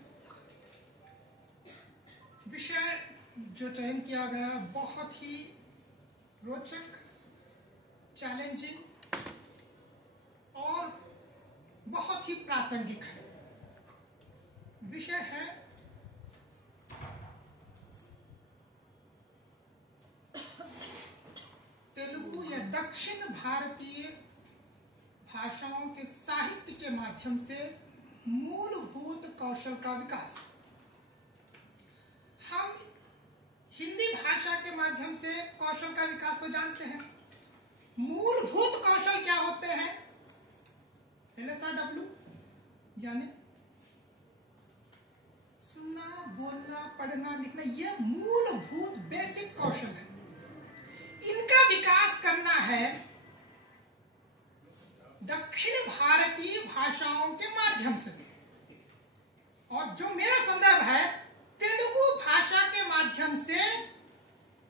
विषय जो चयन किया गया बहुत ही रोचक, चैलेंजिंग और बहुत ही प्रासंगिक है। विषय है तेलुगु या दक्षिण भारतीय भाषाओं के साहित्य के माध्यम से मूलभूत कौशल का विकास। हम हिंदी भाषा के माध्यम से कौशल का विकास तो जानते हैं। मूलभूत कौशल क्या होते हैं? LSRW यानी सुनना, बोलना, पढ़ना, लिखना, ये मूलभूत बेसिक कौशल है। इनका विकास करना है दक्षिण भारतीय भाषाओं के माध्यम से। और जो मेरा संदर्भ है तेलुगु भाषा के माध्यम से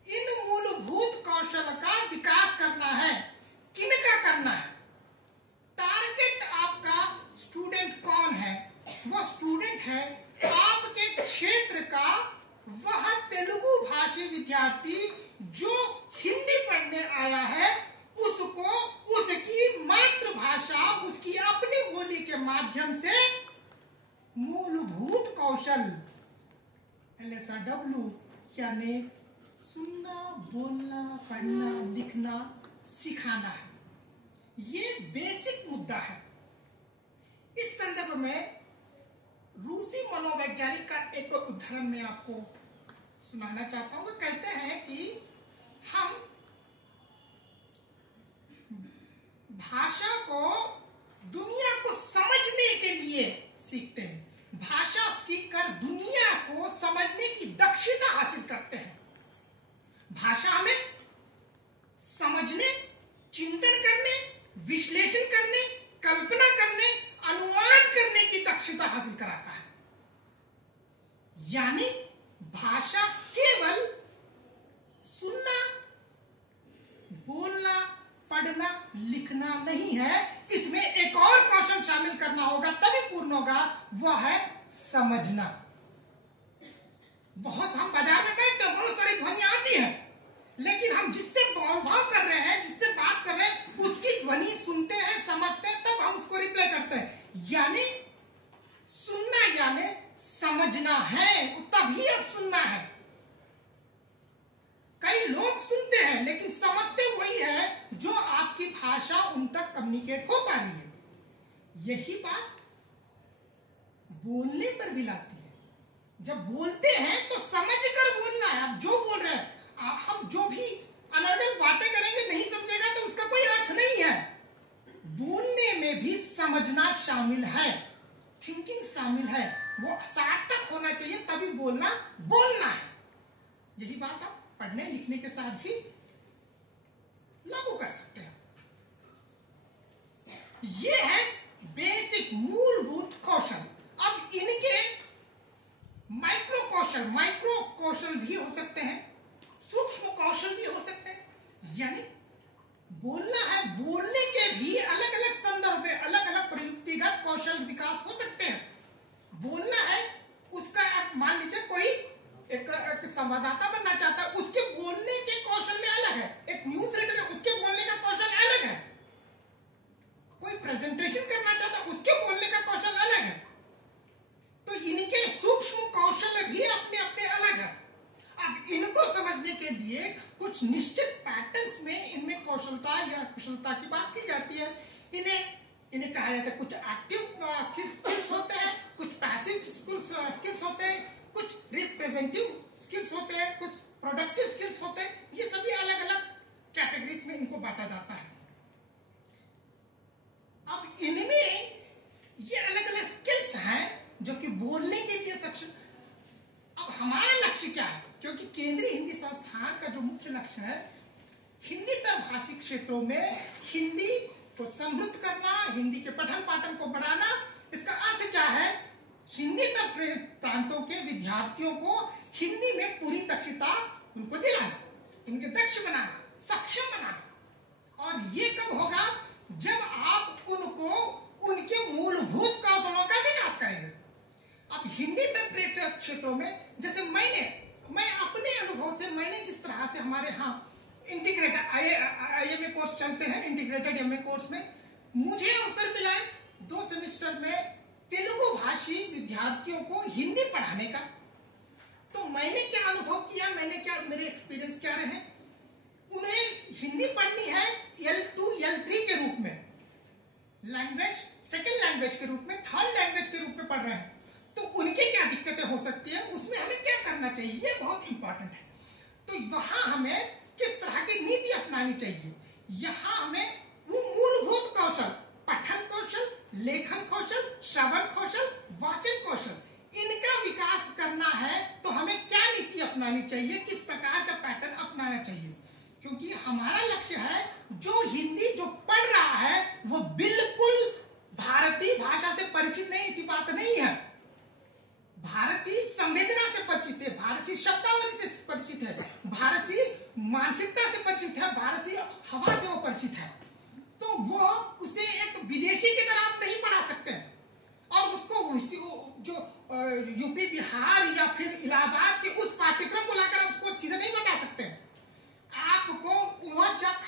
इन मूलभूत कौशल का विकास करना है। किनका करना है? टारगेट आपका स्टूडेंट कौन है? वो स्टूडेंट है आपके क्षेत्र का वह तेलुगु भाषी विद्यार्थी जो हिंदी पढ़ने आया है उसको उसकी मातृभाषा, उसकी अपनी बोली के माध्यम से मूलभूत कौशल LSRW यानी सुनना, बोलना, पढ़ना, लिखना सिखाना है। ये बेसिक मुद्दा है। इस संदर्भ में रूसी मनोवैज्ञानिक का एक उदाहरण मैं आपको सुनाना चाहता हूं। वो कहते हैं कि हम भाषा को दुनिया को समझने के लिए सीखते हैं। भाषा सीखकर दुनिया को समझने की दक्षता हासिल करते हैं। भाषा हमें समझने, चिंतन करने, विश्लेषण करने, कल्पना करने, अनुमान करने की दक्षता हासिल कराता है। यानी भाषा केवल सुनना, बोलना, पढ़ना, लिखना नहीं है, इसमें एक और कौशल शामिल करना होगा, तभी पूर्ण होगा। वह है समझना। बहुत हम बाजार में बैठते हैं, बहुत सारी ध्वनियां आती हैं, लेकिन हम जिससे भाव कर रहे हैं, जिससे बात कर रहे हैं, उसकी ध्वनि सुनते हैं, समझते हैं, तब हम उसको रिप्लाई करते हैं। यानी सुनना यानी समझना है, तभी अब सुनना है। कई लोग सुनते हैं लेकिन समझते वही है जो आपकी भाषा उन तक कम्युनिकेट हो पा रही है। यही बात बोलने पर भी लाती है। जब बोलते हैं तो समझकर बोलना है। आप जो बोल रहे हैं, हम जो भी अनर्गल बातें करेंगे, नहीं समझेगा तो उसका कोई अर्थ नहीं है। बोलने में भी समझना शामिल है, थिंकिंग शामिल है, वो सार्थक होना चाहिए, तभी बोलना है। यही बात आप पढ़ने लिखने के साथ भी लागू कर सकते हैं। ये है बेसिक मूलभूत कौशल। अब इनके माइक्रो कौशल भी हो सकते हैं, सूक्ष्म कौशल भी हो सकते हैं। यानी बोलना है, बोलने के भी अलग अलग संदर्भ में अलग अलग प्रयुक्तिगत कौशल विकास हो सकते हैं। बोलना है, उसका आप मान लीजिए कोई एक संवाददाता बनना चाहता है, उसके बोलने के कौशल में अलग है। एक न्यूज रीडर है, उसके बोलने का कौशल अलग है। कोई प्रेजेंटेशन करना चाहता है, उसके बोलने का कौशल अलग है। तो इनके सूक्ष्म कौशल भी अपने अपने अलग है। अब इनको समझने के लिए कुछ निश्चित पैटर्न्स में इनमें कौशलता या कुशलता की बात की जाती है। इन्हें कहा जाता है कुछ एक्टिव स्किल्स होते हैं, कुछ पैसिव स्किल्स होते हैं, कुछ रिप्रेजेंटिव स्किल्स होते हैं, कुछ प्रोडक्टिव स्किल्स होते हैं। ये सभी अलग अलग कैटेगरीज में इनको बांटा जाता है। अब इनमें ये अलग अलग स्किल्स हैं जो कि बोलने के लिए सक्षम। अब हमारा लक्ष्य क्या है? क्योंकि केंद्रीय हिंदी संस्थान का जो मुख्य लक्ष्य है, हिंदीतर भाषी क्षेत्रों में हिंदी को समृद्ध करना, हिंदी के पठन पाठन को बढ़ाना। इसका अर्थ क्या है? हिंदीतर प्रांतों के विद्यार्थियों को हिंदी में पूरी दक्षता उनको दिलाना, उनके दक्ष बनाना, सक्षम बनाना। और ये कब होगा? जब आप उनको उनके मूलभूत कौशलों का विकास करेंगे। अब हिंदीतर क्षेत्रों में, जैसे मैं अपने अनुभव से, मैंने जिस तरह से हमारे यहाँ इंटीग्रेटेड IMA कोर्स चलते हैं, इंटीग्रेटेड MA कोर्स में मुझे अवसर मिला है 2 सेमेस्टर में तेलुगु भाषी विद्यार्थियों को हिंदी पढ़ाने का। तो मैंने क्या अनुभव किया, मेरे एक्सपीरियंस क्या रहे? उन्हें हिंदी पढ़नी है L2 L3 के रूप में, लैंग्वेज सेकेंड लैंग्वेज के रूप में, थर्ड लैंग्वेज के रूप में पढ़ रहे हैं। तो उनके क्या दिक्कतें हो सकती है, उसमें हमें क्या करना चाहिए, ये बहुत इंपॉर्टेंट है। तो वहां हमें किस तरह की नीति अपनानी चाहिए? यहाँ हमें वो मूलभूत कौशल, पठन कौशल, लेखन कौशल, श्रवण कौशल, वाचन कौशल, इनका विकास करना है। तो हमें क्या नीति अपनानी चाहिए, किस प्रकार का पैटर्न अपनाना चाहिए? क्योंकि हमारा लक्ष्य है जो हिंदी जो पढ़ रहा है वो बिल्कुल भारतीय भाषा से परिचित नहीं, ऐसी बात नहीं है। भारतीय संवेदना से परिचित है, भारतीय शब्दावली से परिचित है, भारतीय मानसिकता से परिचित है, भारतीय हवा से वो परिचित है। तो वो उसे एक विदेशी की तरह आप नहीं पढ़ा सकते और उसको जो यूपी बिहार या फिर इलाहाबाद के उस पाठ्यक्रम को लाकर उसको सीधे नहीं बता सकते। आपको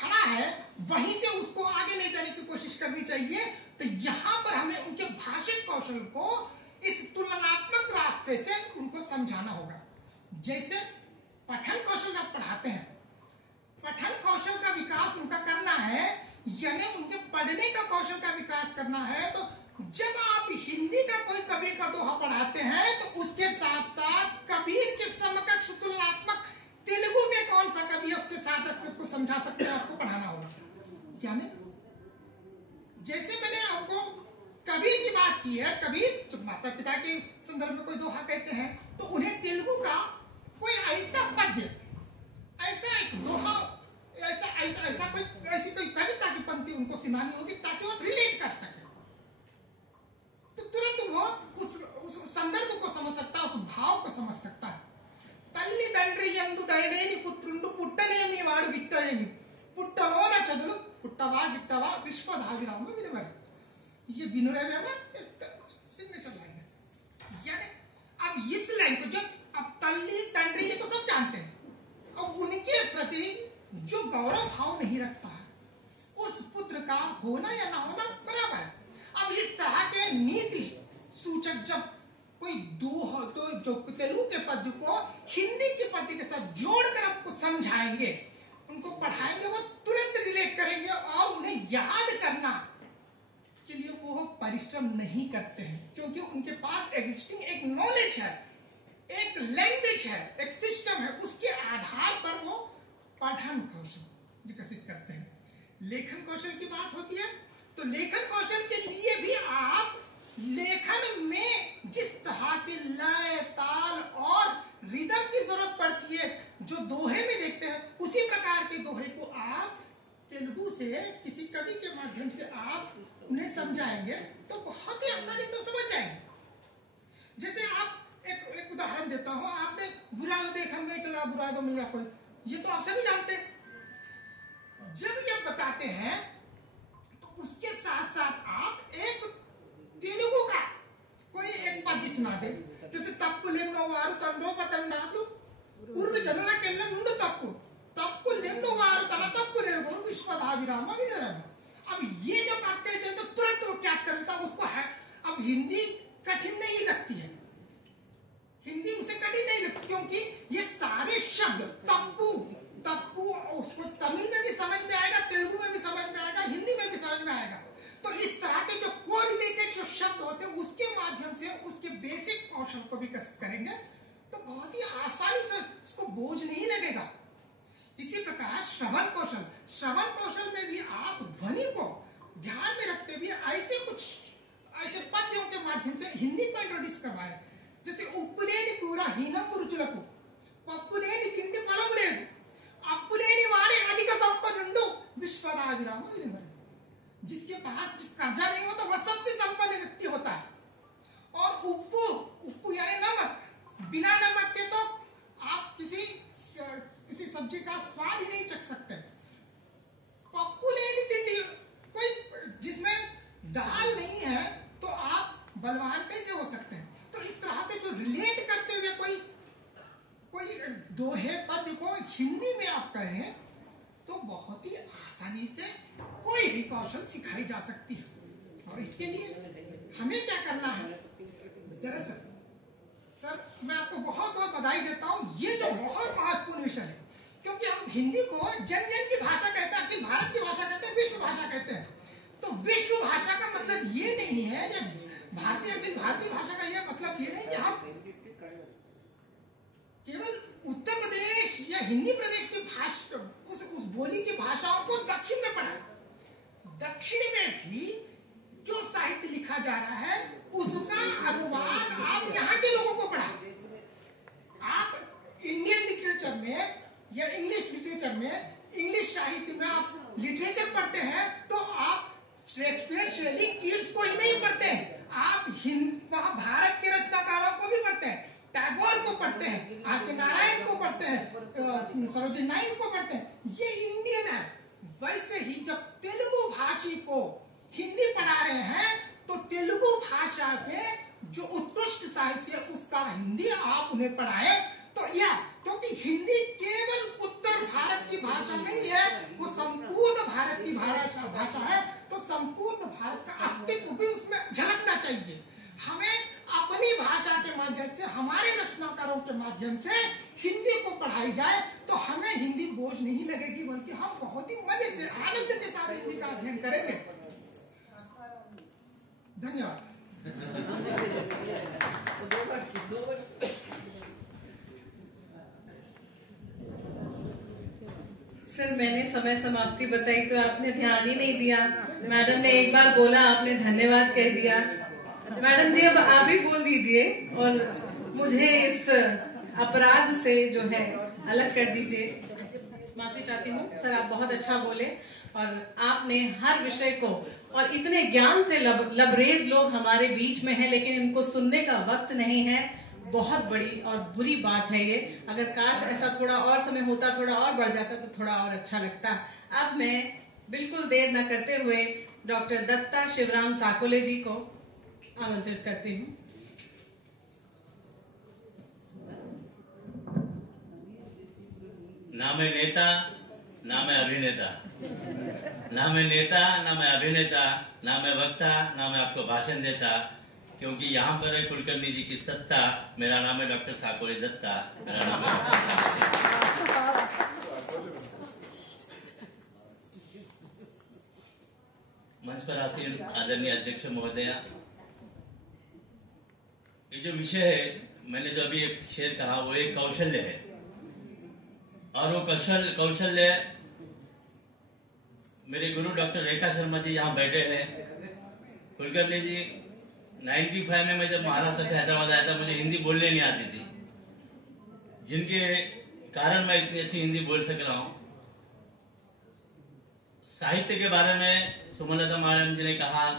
खड़ा है वहीं से उसको आगे ले जाने की कोशिश करनी चाहिए। तो यहाँ पर हमें उनके भाषिक कौशल को इस तुलनात्मक रास्ते से उनको समझाना होगा। जैसे पठन कौशल जब पढ़ाते हैं, पठन कौशल का विकास उनका करना है, यानी उनके पढ़ने का कौशल का विकास करना है। तो जब आप हिंदी का कोई कबीर का दोहा पढ़ाते हैं तो उसके साथ साथ कबीर के समकक्ष तुलनात्मक तेलुगु में कौन सा कवि है उसके साथ रख उसको समझा सकते हैं, आपको पढ़ाना होगा। यानी जैसे मैंने आपको कबीर की बात की है, कबीर जब माता पिता के संदर्भ में कोई दोहा कहते हैं तो उन्हें तेलुगु का कोई ऐसा पद्य, ऐसा एक दोहा, ऐसा कोई ऐसी कोई कविता की पंक्ति उनको सुनानी होगी ताकि वो रिलेट कर सके। तो तुरंत वो उस संदर्भ को समझ सकता है, उस भाव को समझ सकता है। तल्ली తండ్రి యందు దయలేని పుత్రుండు పుట్టనేమి వాడు గిట్టనేమి పుట్టలోన చదులు పుట్టవా గిట్టవా విశ్వధావిరామ వినవరి। ये विनुरे में सिग्नेचर लाइन है। यानी अब इस लाइन को जो अब तल्ली तंड्री ये तो सब जानते हैं, अब उनके प्रति जो गौरव भाव नहीं रखता है उस पुत्र का होना या ना होना बराबर है। अब इस तरह के नीति सूचक जब कोई तो जो तेलुगु के पद्य को हिंदी के पद्य के साथ जोड़कर आपको समझाएंगे, उनको पढ़ाएंगे, वो तुरंत रिलेट करेंगे और उन्हें याद करना के लिए वो परिश्रम नहीं करते हैं, क्योंकि उनके पास एग्जिस्टिंग एक नॉलेज है, एक लैंग्वेज है, एक सिस्टम है, उसके आधार पर वो पठन कौशल विकसित करते हैं। लेखन कौशल की बात होती है तो लेखन कौशल के लिए भी आप लेखन में जिस तरह के लय, ताल और रिदम की जरूरत पड़ती है जो दोहे में देखते हैं, उसी प्रकार के दोहे को आप तेलुगु से किसी कवि के माध्यम से आप उन्हें समझाएंगे तो बहुत ही आसानी से समझ जाएंगे। जैसे आप एक उदाहरण देता हूं, आपने बुरा तो देखा नहीं चला, बुरा तो मिला कोई, ये तो आप सभी जानते हैं। जब ये बताते हैं तो उसके साथ साथ आप एक तेलुगु का कोई एक पद्य सुना दे, जैसे तप्पु लेम्नो वारु तंडो पतंडालु पूर्व जनला केल्ला नुंडु तप्पु तप्पु लेम्नो वारु तला तप्पु लेम्नो विश्वधाविराम विनरम। अब ये जब बात कहते हैं तो तुरंत वो कैच कर लेता है उसको है। अब हिंदी कठिन नहीं लगती है, हिंदी उसे कठिन नहीं लगती क्योंकि ये सारे शब्द तप्पू तप्पू उसको तमिल में भी समझ में आएगा, तेलुगु में भी समझ में आएगा, हिंदी में भी समझ में आएगा। तो इस तरह के जो कोरिलेटेड जो शब्द होते हैं उसके माध्यम से उसके बेसिक कौशल को विकसित करेंगे तो बहुत ही आसानी से उसको बोझ नहीं लगेगा। इसी प्रकार श्रवण कौशल, श्रवण कौशल में भी आप ध्वनि को ध्यान में रखते हुए ऐसे कुछ ऐसे पद्यों के माध्यम से हिंदी को इंट्रोड्यूस करवाए, जैसे उप्पुलेनी पूरा हीनम रुचुలకు पप्पुलेनी किंडी फलము లేదు अप्पुलेनी वाड़े अधिक संपन्नुंडु विश्वधाविराम विनरम। जिसके पास जिस कर्जा नहीं होता वह सबसे संपन्न व्यक्ति होता है। और उप्पू उप्पू यानी नमक, बिना नमक के तो आप किसी सब्जी का स्वाद ही नहीं चख सकते। पप्पू लेनी तिंडी, कोई जिसमें दाल नहीं है तो आप बलवान कैसे हो सकते हैं। तो इस तरह से जो रिलेट करते हुए कोई दोहे पद्य को हिंदी में आप कहें तो बहुत ही आसानी से कोई भी कौशल सिखाई जा सकती है। और इसके लिए हमें क्या करना है, दरअसल सर मैं आपको बहुत बहुत बधाई देता हूँ, ये जो बहुत महत्वपूर्ण विषय है, क्योंकि हम हिंदी को जन जन की भाषा कहते हैं, अखिल भारत की भाषा कहते हैं, विश्व भाषा कहते हैं। तो विश्व भाषा का मतलब ये नहीं है, या भारतीय भाषा का ये मतलब ये नहीं कि हम केवल उत्तर प्रदेश या हिंदी प्रदेश की भाषा उस बोली की भाषाओं को दक्षिण में पढ़ा। दक्षिण में भी जो साहित्य लिखा जा रहा है उसका अनुवाद आप यहाँ के लोगों को पढ़ा। आप इंडियन लिटरेचर में या इंग्लिश लिटरेचर में, इंग्लिश साहित्य में आप लिटरेचर पढ़ते हैं तो आप शेक्सपियर, शेली, कीट्स को ही नहीं पढ़ते हैं, आप वहाँ भारत के रचनाकारों को भी पढ़ते हैं, टैगोर को पढ़ते हैं, आर.के. नारायण को पढ़ते हैं, सरोजिनी नायडू को पढ़ते हैं। ये इंडियन है। वैसे ही जब तेलुगु भाषी को हिंदी पढ़ा रहे हैं तो तेलुगु भाषा के जो उत्कृष्ट साहित्य है उसका हिंदी आप उन्हें पढ़ाए तो या क्योंकि हिंदी केवल उत्तर भारत की भाषा नहीं है, वो संपूर्ण की भाषा है तो संपूर्ण भारत का अस्तित्व भी उसमें झलकना चाहिए। हमें अपनी भाषा के माध्यम से, हमारे रचनाकारों के माध्यम से हिंदी को पढ़ाई जाए तो हमें हिंदी बोझ नहीं लगेगी, बल्कि हम बहुत ही मजे से, आनंद के साथ हिंदी का अध्ययन करेंगे। धन्यवाद। सर, मैंने समय समाप्ति बताई तो आपने ध्यान ही नहीं दिया। मैडम ने एक बार बोला, आपने धन्यवाद कह दिया। मैडम जी, अब आप ही बोल दीजिए और मुझे इस अपराध से जो है अलग कर दीजिए। माफी चाहती हूँ सर, आप बहुत अच्छा बोले और आपने हर विषय को, और इतने ज्ञान से लबरेज लोग हमारे बीच में हैं, लेकिन इनको सुनने का वक्त नहीं है। बहुत बड़ी और बुरी बात है ये। अगर काश ऐसा थोड़ा और समय होता, थोड़ा और बढ़ जाता तो थोड़ा और अच्छा लगता। अब मैं बिल्कुल देर न करते हुए डॉक्टर दत्ता शिवराम साकोले जी को आमंत्रित करती हूँ। ना मैं नेता, ना मैं अभिनेता, ना मैं नेता, ना मैं अभिनेता, ना मैं वक्ता, ना मैं आपको भाषण देता, क्योंकि यहाँ पर है कुलकर्णी जी की सत्ता। मेरा नाम है डॉक्टर साकोले दत्ता। मेरा नाम है। मंच पर आसीन आदरणीय अध्यक्ष महोदया, ये जो विषय है, मैंने जो अभी एक शेर कहा, वो एक कौशल्य है, और वो कौशल्य मेरे गुरु डॉक्टर रेखा शर्मा जी यहाँ बैठे हैं। कुलकर्णी जी, 95 में मैं जब महाराष्ट्र से हैदराबाद आया था, मुझे हिंदी बोलने नहीं आती थी, जिनके कारण मैं इतनी अच्छी हिंदी बोल सक रहा हूँ। साहित्य के बारे में सुमलता मैडम जी ने कहा,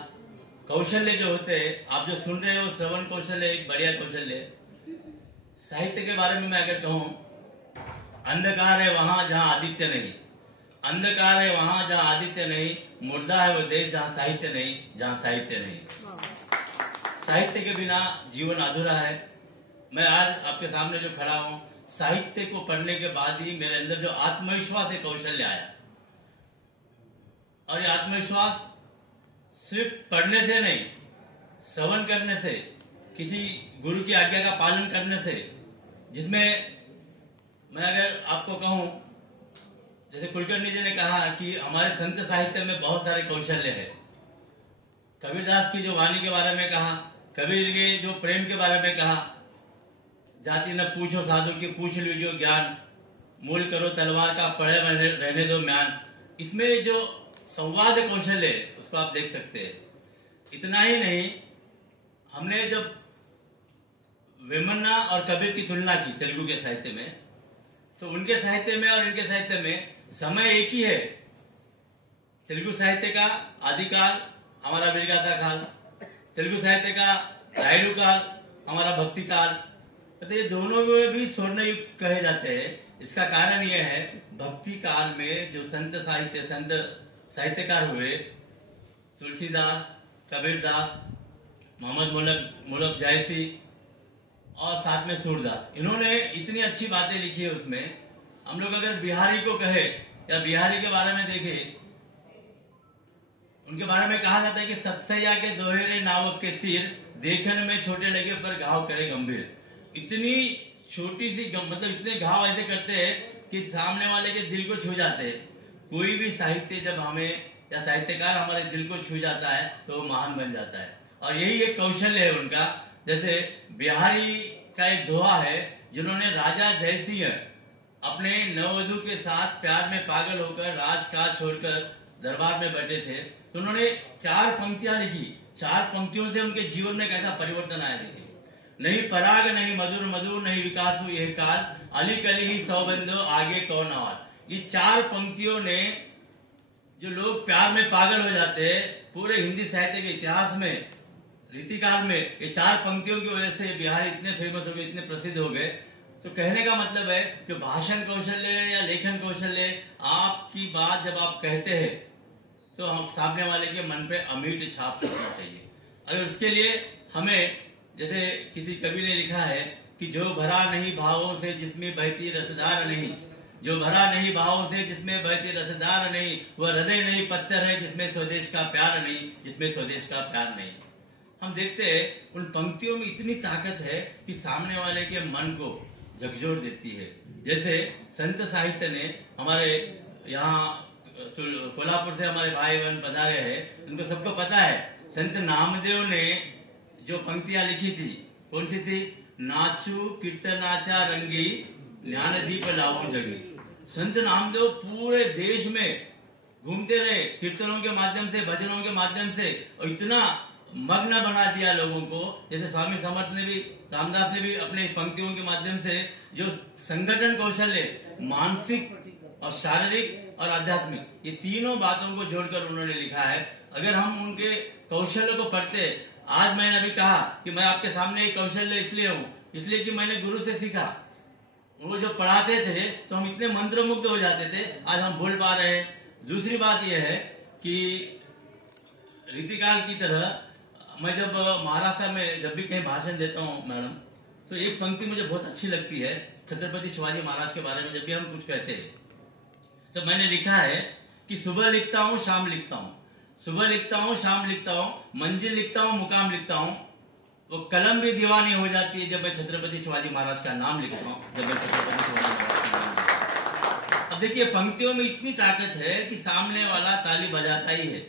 कौशल्य जो होते हैं, आप जो सुन रहे हो, श्रवण कौशल्य एक बढ़िया कौशल्य है। साहित्य के बारे में मैं अगर कहूँ, अंधकार है वहां जहां आदित्य नहीं, अंधकार है वहां जहां आदित्य नहीं, मुर्दा है वो देश जहां साहित्य नहीं, जहां साहित्य नहीं। साहित्य के बिना जीवन अधूरा है। मैं आज आपके सामने जो खड़ा हूं, साहित्य को पढ़ने के बाद ही मेरे अंदर जो आत्मविश्वास है, कौशल्य आया। और ये आत्मविश्वास सिर्फ पढ़ने से नहीं, श्रवण करने से, किसी गुरु की आज्ञा का पालन करने से, जिसमें मैं अगर आपको कहूं, जैसे कुलकर्णी जी ने कहा कि हमारे संत साहित्य में बहुत सारे कौशल्य है। कबीरदास की जो वाणी के बारे में कहा, कबीर के जो प्रेम के बारे में कहा, जाति न पूछो साधु की पूछ लीजिए ज्ञान, मूल करो तलवार का पढ़े रहने दो म्यान। इसमें जो संवाद कौशल्य है, उसको आप देख सकते हैं। इतना ही नहीं, हमने जब वेमन्ना और कबीर की तुलना की तेलुगु के साहित्य में, तो उनके साहित्य में और इनके साहित्य में समय एक ही है। तेलुगु साहित्य का आदिकाल हमारा वीरगाथा काल, तेलुगु साहित्य का रायलू काल हमारा भक्ति काल, तो ये दोनों में भी स्वर्ण युग कहे जाते हैं। इसका कारण यह है, भक्ति काल में जो संत साहित्यकार हुए, तुलसीदास, कबीरदास, मोहम्मद मुल्क जायसी और साथ में सूरदास, इन्होंने इतनी अच्छी बातें लिखी है उसमें। हम लोग अगर बिहारी को कहे या बिहारी के बारे में देखें, उनके बारे में कहा जाता है कि सतसैया के दोहरे नावक के तीर, देखने में छोटे लगे पर घाव करे गंभीर। इतनी छोटी सी मतलब इतने घाव ऐसे करते हैं कि सामने वाले के दिल को छू जाते हैं। कोई भी साहित्य जब हमें या साहित्यकार हमारे दिल को छू जाता है तो वो महान बन जाता है, और यही एक कौशल्य है उनका। जैसे बिहारी का एक दोहा है, जिन्होंने राजा जयसिंह अपने नववधु के साथ प्यार में पागल होकर राजकाज छोड़कर दरबार में बैठे थे, तो उन्होंने 4 पंक्तियां लिखी। 4 पंक्तियों से उनके जीवन में कैसा परिवर्तन आया देखिए। नहीं पराग नहीं मधुर मधुर नहीं विकास हुई यह काल, अली कली ही सौबंदो आगे कौन आवाज। ये 4 पंक्तियों ने, जो लोग प्यार में पागल हो जाते हैं, पूरे हिंदी साहित्य के इतिहास में, रीतिकाल में, ये 4 पंक्तियों की वजह से बिहारी इतने फेमस हो गए, इतने प्रसिद्ध हो गए। तो कहने का मतलब है, जो भाषण कौशल्य या लेखन कौशल्य, आपकी बात जब आप कहते हैं तो हम सामने वाले के मन पे अमीट छाप छोड़ना चाहिए। अगर उसके लिए हमें, जैसे किसी कवि ने लिखा है कि जो भरा नहीं भावों से जिसमें बहती रसधार नहीं, जो भरा नहीं भाव से, जिसमें बहती रसदार नहीं, वह हृदय नहीं पत्थर है, जिसमें स्वदेश का प्यार नहीं, जिसमें स्वदेश का प्यार नहीं। हम देखते हैं उन पंक्तियों में इतनी ताकत है कि सामने वाले के मन को झकझोर देती है। जैसे संत साहित्य ने हमारे यहाँ कोल्हापुर से हमारे भाई बहन पधारे हैं, उनको सबको पता है संत नामदेव ने जो पंक्तियां लिखी थी, कौन सी थी? नाचू कीर्तनाचा रंगी, ज्ञान दीप लाओ जगी। संत नामदेव पूरे देश में घूमते रहे कीर्तनों के माध्यम से, भजनों के माध्यम से, और इतना मग्न बना दिया लोगों को। जैसे स्वामी समर्थ ने भी, रामदास ने भी अपने पंक्तियों के माध्यम से जो संगठन कौशल्य, मानसिक और शारीरिक और आध्यात्मिक, ये तीनों बातों को जोड़कर उन्होंने लिखा है। अगर हम उनके कौशल्य को पढ़ते, आज मैंने अभी कहा कि मैं आपके सामने एक कौशल्य इसलिए हूँ, इसलिए कि मैंने गुरु से सीखा। वो जो पढ़ाते थे तो हम इतने मंत्रमुग्ध हो जाते थे, आज हम बोल पा रहे हैं। दूसरी बात यह है कि रीतिकाल की तरह मैं जब महाराष्ट्र में जब भी कहीं भाषण देता हूँ मैडम, तो एक पंक्ति मुझे बहुत अच्छी लगती है छत्रपति शिवाजी महाराज के बारे में। जब भी हम कुछ कहते हैं तो मैंने लिखा है कि सुबह लिखता हूँ, शाम लिखता हूँ, सुबह लिखता हूँ, शाम लिखता हूँ, मंजिल लिखता हूँ, मुकाम लिखता हूँ, वो कलम भी दीवानी हो जाती है जब मैं छत्रपति शिवाजी महाराज का नाम लिखता हूँ, जब मैं छत्रपति शिवाजी महाराज का नाम लिखता हूँ। अब देखिए पंक्तियों में इतनी ताकत है कि सामने वाला ताली बजाता ही है।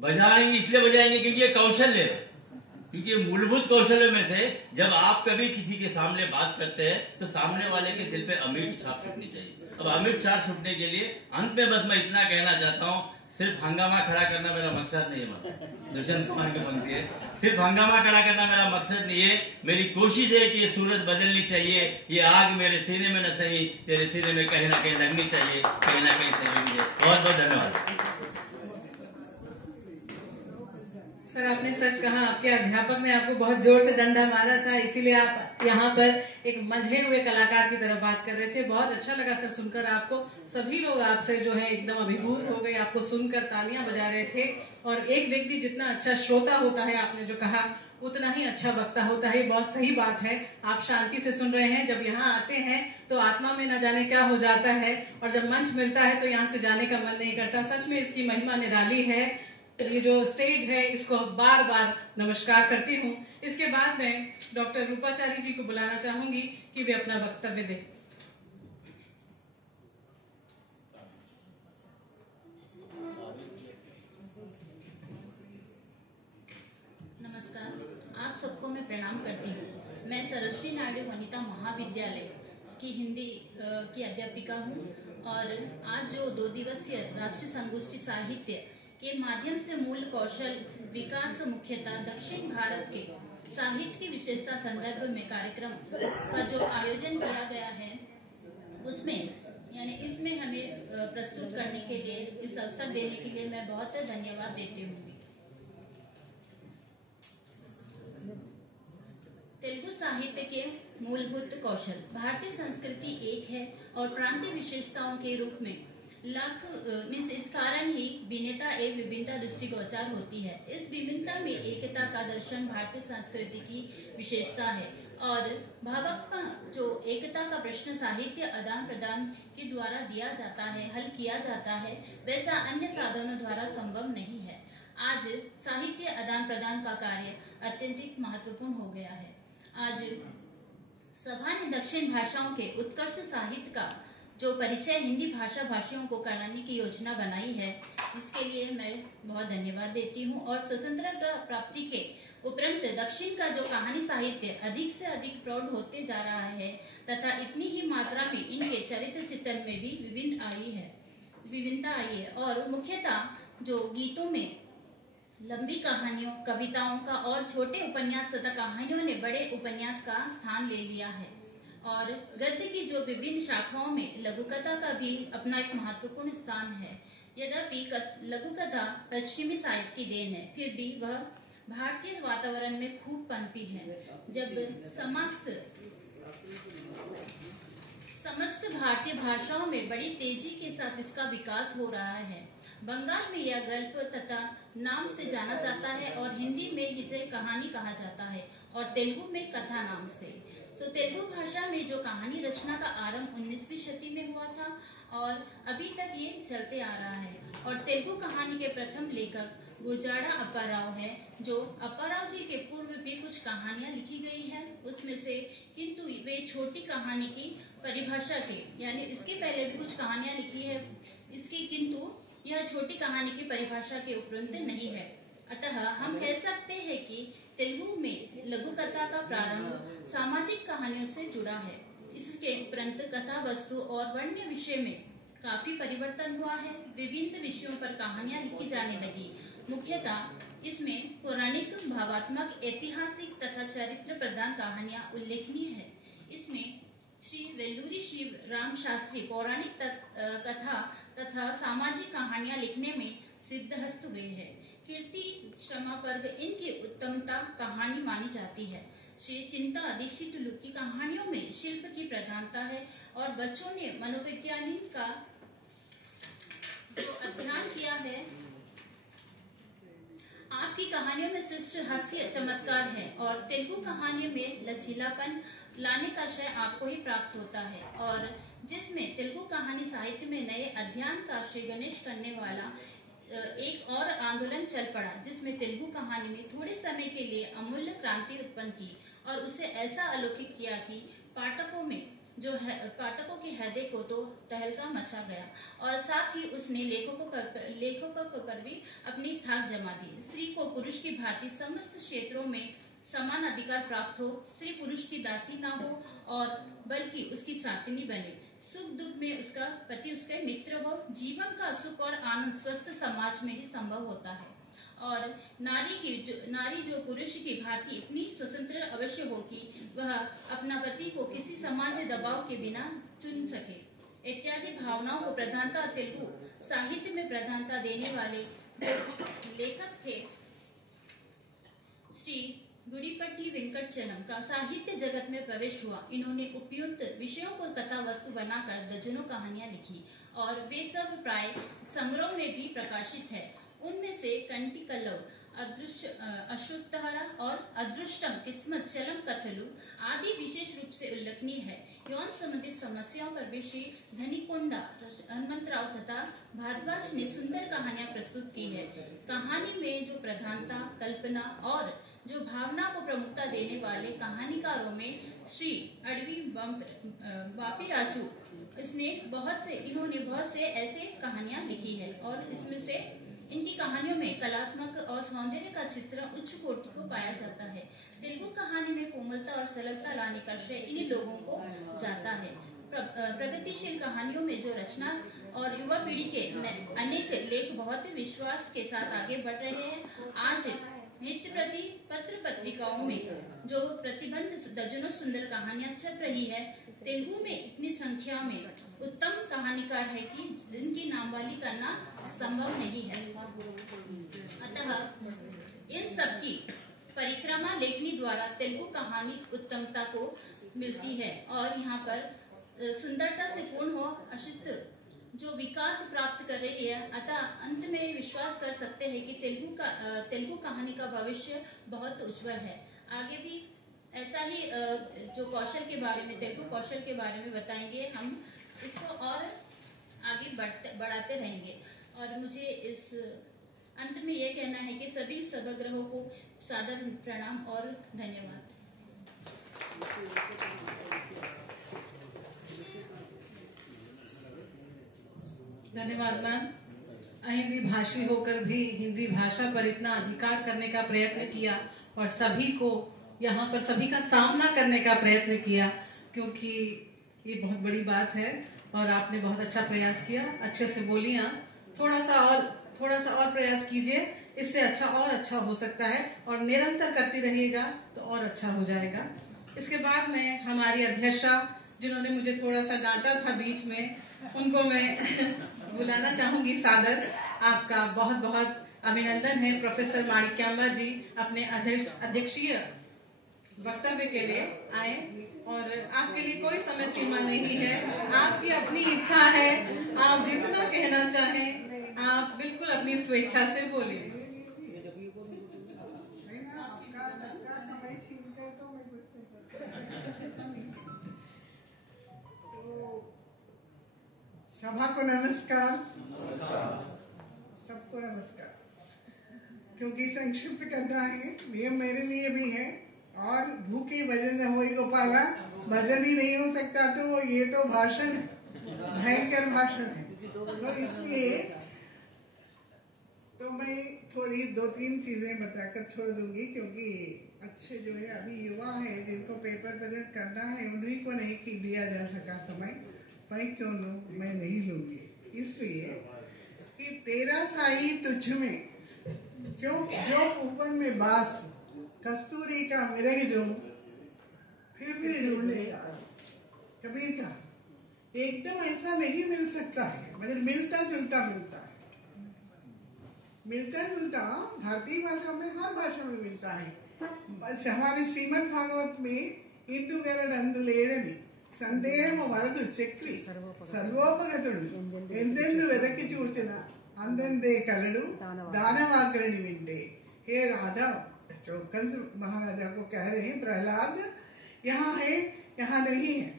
बजाएंगे इसलिए बजाएंगे क्योंकि ये कौशल्य है, क्योंकि मूलभूत कौशल्य में से जब आप कभी किसी के सामने बात करते हैं तो सामने वाले के दिल पे अमिट छाप छूटनी चाहिए। अब अमिट छाप छूटने के लिए अंत में बस मैं इतना कहना चाहता हूँ, सिर्फ हंगामा खड़ा करना मेरा मकसद नहीं है। दुष्यंत कुमार की पंक्ति है, सिर्फ हंगामा खड़ा करना मेरा मकसद नहीं है। मेरी कोशिश है कि ये सूरत बदलनी चाहिए, ये आग मेरे सीने में न सही, तेरे सीने में कहीं ना कहीं लगनी चाहिए, कहीं ना कहीं सही। बहुत बहुत धन्यवाद। सर आपने सच कहा, आपके अध्यापक ने आपको बहुत जोर से डंडा मारा था, इसीलिए आप यहाँ पर एक मंझे हुए कलाकार की तरह बात कर रहे थे। बहुत अच्छा लगा सर सुनकर आपको। सभी लोग आपसे जो है एकदम अभिभूत हो गए, आपको सुनकर तालियां बजा रहे थे। और एक व्यक्ति जितना अच्छा श्रोता होता है, आपने जो कहा, उतना ही अच्छा वक्ता होता है। बहुत सही बात है। आप शांति से सुन रहे हैं, जब यहाँ आते हैं तो आत्मा में न जाने क्या हो जाता है, और जब मंच मिलता है तो यहाँ से जाने का मन नहीं करता। सच में इसकी महिमा निराली है। ये जो स्टेज है इसको बार बार नमस्कार करती हूँ। इसके बाद मैं डॉक्टर रूपाचारी जी को बुलाना चाहूंगी कि वे अपना वक्तव्य दें। नमस्कार, आप सबको मैं प्रणाम करती हूँ। मैं सरस्वती नायडू वनिता महाविद्यालय की हिंदी की अध्यापिका हूँ, और आज जो 2 दिवसीय राष्ट्रीय संगोष्ठी साहित्य के माध्यम से मूल कौशल विकास मुख्यतः दक्षिण भारत के साहित्य की विशेषता संदर्भ में कार्यक्रम का जो आयोजन किया गया है, उसमें यानी इसमें हमें प्रस्तुत करने के लिए, इस अवसर देने के लिए मैं बहुत धन्यवाद देती हूँ। तेलुगु साहित्य के मूलभूत कौशल। भारतीय संस्कृति एक है और प्रांतीय विशेषताओं के रूप में इस कारण ही भिन्नता एक विभिन्नता दृष्टिगोचर होती है। इस विभिन्नता में एकता का दर्शन भारतीय संस्कृति की विशेषता है, और भावात्मक जो एकता का प्रश्न साहित्य आदान प्रदान के द्वारा दिया जाता है, हल किया जाता है, वैसा अन्य साधनों द्वारा संभव नहीं है। आज साहित्य आदान प्रदान का कार्य अत्यंत महत्वपूर्ण हो गया है। आज सभा ने दक्षिण भाषाओं के उत्कर्ष साहित्य का जो परिचय हिंदी भाषा भाषियों को कराने की योजना बनाई है, इसके लिए मैं बहुत धन्यवाद देती हूँ। और स्वतंत्रता प्राप्ति के उपरांत दक्षिण का जो कहानी साहित्य अधिक से अधिक प्रौढ़ होते जा रहा है, तथा इतनी ही मात्रा में इनके चरित्र चित्रण में भी विभिन्नता आई है, और मुख्यतः जो गीतों में लंबी कहानियों, कविताओं का और छोटे उपन्यास तथा कहानियों ने बड़े उपन्यास का स्थान ले लिया है। और गद्य की जो विभिन्न शाखाओं में लघुकथा का भी अपना एक महत्वपूर्ण स्थान है। यद्यपि लघुकथा पश्चिमी साहित्य की देन है, फिर भी वह भारतीय वातावरण में खूब पनपी है। जब समस्त भारतीय भाषाओं में बड़ी तेजी के साथ इसका विकास हो रहा है। बंगाल में यह गल्प तथा नाम से जाना जाता है, और हिंदी में इसे कहानी कहा जाता है, और तेलुगु में कथा नाम से। तो तेलुगु भाषा में जो कहानी रचना का आरंभ 19वीं शताब्दी में हुआ था और अभी तक ये चलते आ रहा है। और तेलुगु कहानी के प्रथम लेखक गुरजाड़ा अप्पाराव है, जो अप्पाराव जी के पूर्व भी कुछ कहानियां लिखी गई है उसमें से, किंतु वे छोटी कहानी की परिभाषा के, यानी इसके पहले भी कुछ कहानियां लिखी है इसकी, किंतु यह छोटी कहानी की परिभाषा के उपरंत नहीं है। अतः हम कह सकते हैं कि तेलुगु में लघु कथा का प्रारंभ सामाजिक कहानियों से जुड़ा है। इसके उपरंत कथा वस्तु और वर्ण्य विषय में काफी परिवर्तन हुआ है। विभिन्न विषयों पर कहानियां लिखी जाने लगी। मुख्यतः इसमें पौराणिक, भावात्मक, ऐतिहासिक तथा चरित्र प्रधान कहानियां उल्लेखनीय है। इसमें श्री वेल्लूरी शिव राम शास्त्री पौराणिक कथा तथा सामाजिक कहानियां लिखने में सिद्धहस्त हुए हैं। कीर्ति क्षमा पर्व इनकी उत्तमता कहानी मानी जाती है। श्री चिंता दीक्षित लुक की कहानियों में शिल्प की प्रधानता है और बच्चों ने मनोवैज्ञानिक का जो अध्ययन किया है। आपकी कहानियों में शिष्ट हास्य चमत्कार है और तेलुगु कहानियों में लचीलापन लाने का श्रेय आपको ही प्राप्त होता है। और जिसमें तेलुगु कहानी साहित्य में नए अध्ययन का श्री गणेश करने वाला एक और आंदोलन चल पड़ा, जिसमें तेलुगु कहानी में थोड़े समय के लिए अमूल्य क्रांति उत्पन्न की और उसे ऐसा अलौकिक किया कि पाठकों के हृदय को तो तहलका मचा गया और साथ ही उसने लेखकों पर भी अपनी थाक जमा दी। स्त्री को पुरुष की भांति समस्त क्षेत्रों में समान अधिकार प्राप्त हो, स्त्री पुरुष की दासी ना हो और बल्कि उसकी साथिनी बने। सुख दुख में उसका पति उसके मित्र हो। जीवन का सुख और आनंद स्वस्थ समाज में ही संभव होता है और नारी जो पुरुष की भांति इतनी स्वतंत्र अवश्य हो कि वह अपना पति को किसी समाज दबाव के बिना चुन सके। इत्यादि भावनाओं को प्रधानता तेलुगु साहित्य में प्रधानता देने वाले लेखक थे श्री गुड़ीपट्टी वेंकटचलम का साहित्य जगत में प्रवेश हुआ। इन्होंने उपयुक्त विषयों को कथा वस्तु बनाकर दर्जनों कहानियां लिखी और वे सब प्राय संग्रह में भी प्रकाशित है। उनमें से कंटिकल्लव, अश्रुतहरा और अदृष्टम, किस्मत, चलम कथलु आदि विशेष रूप से उल्लेखनीय है। यौन संबंधित समस्याओं पर भी श्री धनीकोंडा, हनुमंतराव तथा भारद्वाज ने सुंदर कहानियां प्रस्तुत की है। कहानी में जो प्रधानता, कल्पना और जो भावना को प्रमुखता देने वाले कहानीकारों में श्री अडवी बापीराजू, इन्होंने बहुत से ऐसे कहानियां लिखी है और इसमें से इनकी कहानियों में कलात्मक और सौंदर्य का चित्र उच्च कोटि को पाया जाता है। तेलुगु कहानी में कोमलता और सरलता लाने का श्रेय इन्हीं लोगों को जाता है। प्रगतिशील कहानियों में जो रचना और युवा पीढ़ी के अनेक लेख बहुत विश्वास के साथ आगे बढ़ रहे हैं। आज नित्य प्रति पत्र पत्रिकाओं में जो प्रतिबंध दर्जनों सुंदर कहानियां छप रही है। तेलुगु में इतनी संख्या में उत्तम कहानीकार है कि इनकी नामवाली करना संभव नहीं है। अतः इन सब की परिक्रमा लेखनी द्वारा तेलुगु कहानी उत्तमता को मिलती है और यहाँ पर सुंदरता से पूर्ण हो अशित जो विकास प्राप्त कर रही है। अतः अंत में विश्वास कर सकते हैं कि तेलुगु कहानी का भविष्य बहुत उज्जवल है। आगे भी ऐसा ही जो कौशल के बारे में, तेलुगु कौशल के बारे में बताएंगे। हम इसको और आगे बढ़ाते रहेंगे। और मुझे इस अंत में ये कहना है कि सभी सभागृहों को सादर प्रणाम और धन्यवाद। धन्यवाद मैम। हिंदी भाषी होकर भी हिंदी भाषा पर इतना अधिकार करने का प्रयत्न किया और सभी को यहाँ पर सभी का सामना करने का प्रयत्न किया, क्योंकि ये बहुत बड़ी बात है और आपने बहुत अच्छा प्रयास किया। अच्छे से बोली आप। थोड़ा सा और प्रयास कीजिए, इससे और अच्छा हो सकता है और निरंतर करती रहिएगा तो और अच्छा हो जाएगा। इसके बाद में हमारी अध्यक्षा जिन्होंने मुझे थोड़ा सा डांटा था बीच में, उनको मैं बुलाना चाहूंगी सादर। आपका बहुत बहुत अभिनंदन है प्रोफेसर माणिक्यांबा जी, अपने अध्यक्षीय वक्तव्य के लिए आए और आपके लिए कोई समय सीमा नहीं है। आपकी अपनी इच्छा है, आप जितना कहना चाहें आप बिल्कुल अपनी स्वेच्छा से बोलिए। सभा को नमस्कार, सबको नमस्कार। क्योंकि संक्षिप्त करना है, नियम मेरे लिए भी है, और भूखे भजन होई गोपाला, भजन ही नहीं हो सकता तो ये तो भाषण है, भयंकर भाषण है। तो इसलिए तो मैं थोड़ी 2-3 चीजें बताकर छोड़ दूंगी, क्योंकि अच्छे जो है अभी युवा है जिनको पेपर प्रेजेंट करना है, उन्हीं को नहीं दिया जा सका समय, मैं क्यों लूं, मैं नहीं लूंगी। इसलिए कि तेरा साई तुझ में क्यों, जो ऊपर में बास कस्तूरी का मिरग जो फिर भी ढूंढेगा, कबीर का एकदम ऐसा नहीं मिल सकता है, मगर मिलता जुलता मिलता है, मिलता जुलता भारतीय भाषा में हर भाषा में मिलता है। बस हमारे श्रीमद् भागवत में इंदु गलडंदु लेडनी संदेहము వరదు చక్రి సర్వోపగతుడు ఎందెందు వెదకి చూచిన అందందే కలడు दानवाग्रणी विंटे। हे राजा, जो कंस महाराजा को कह रहे हैं प्रहलाद यहाँ है यहाँ नहीं है,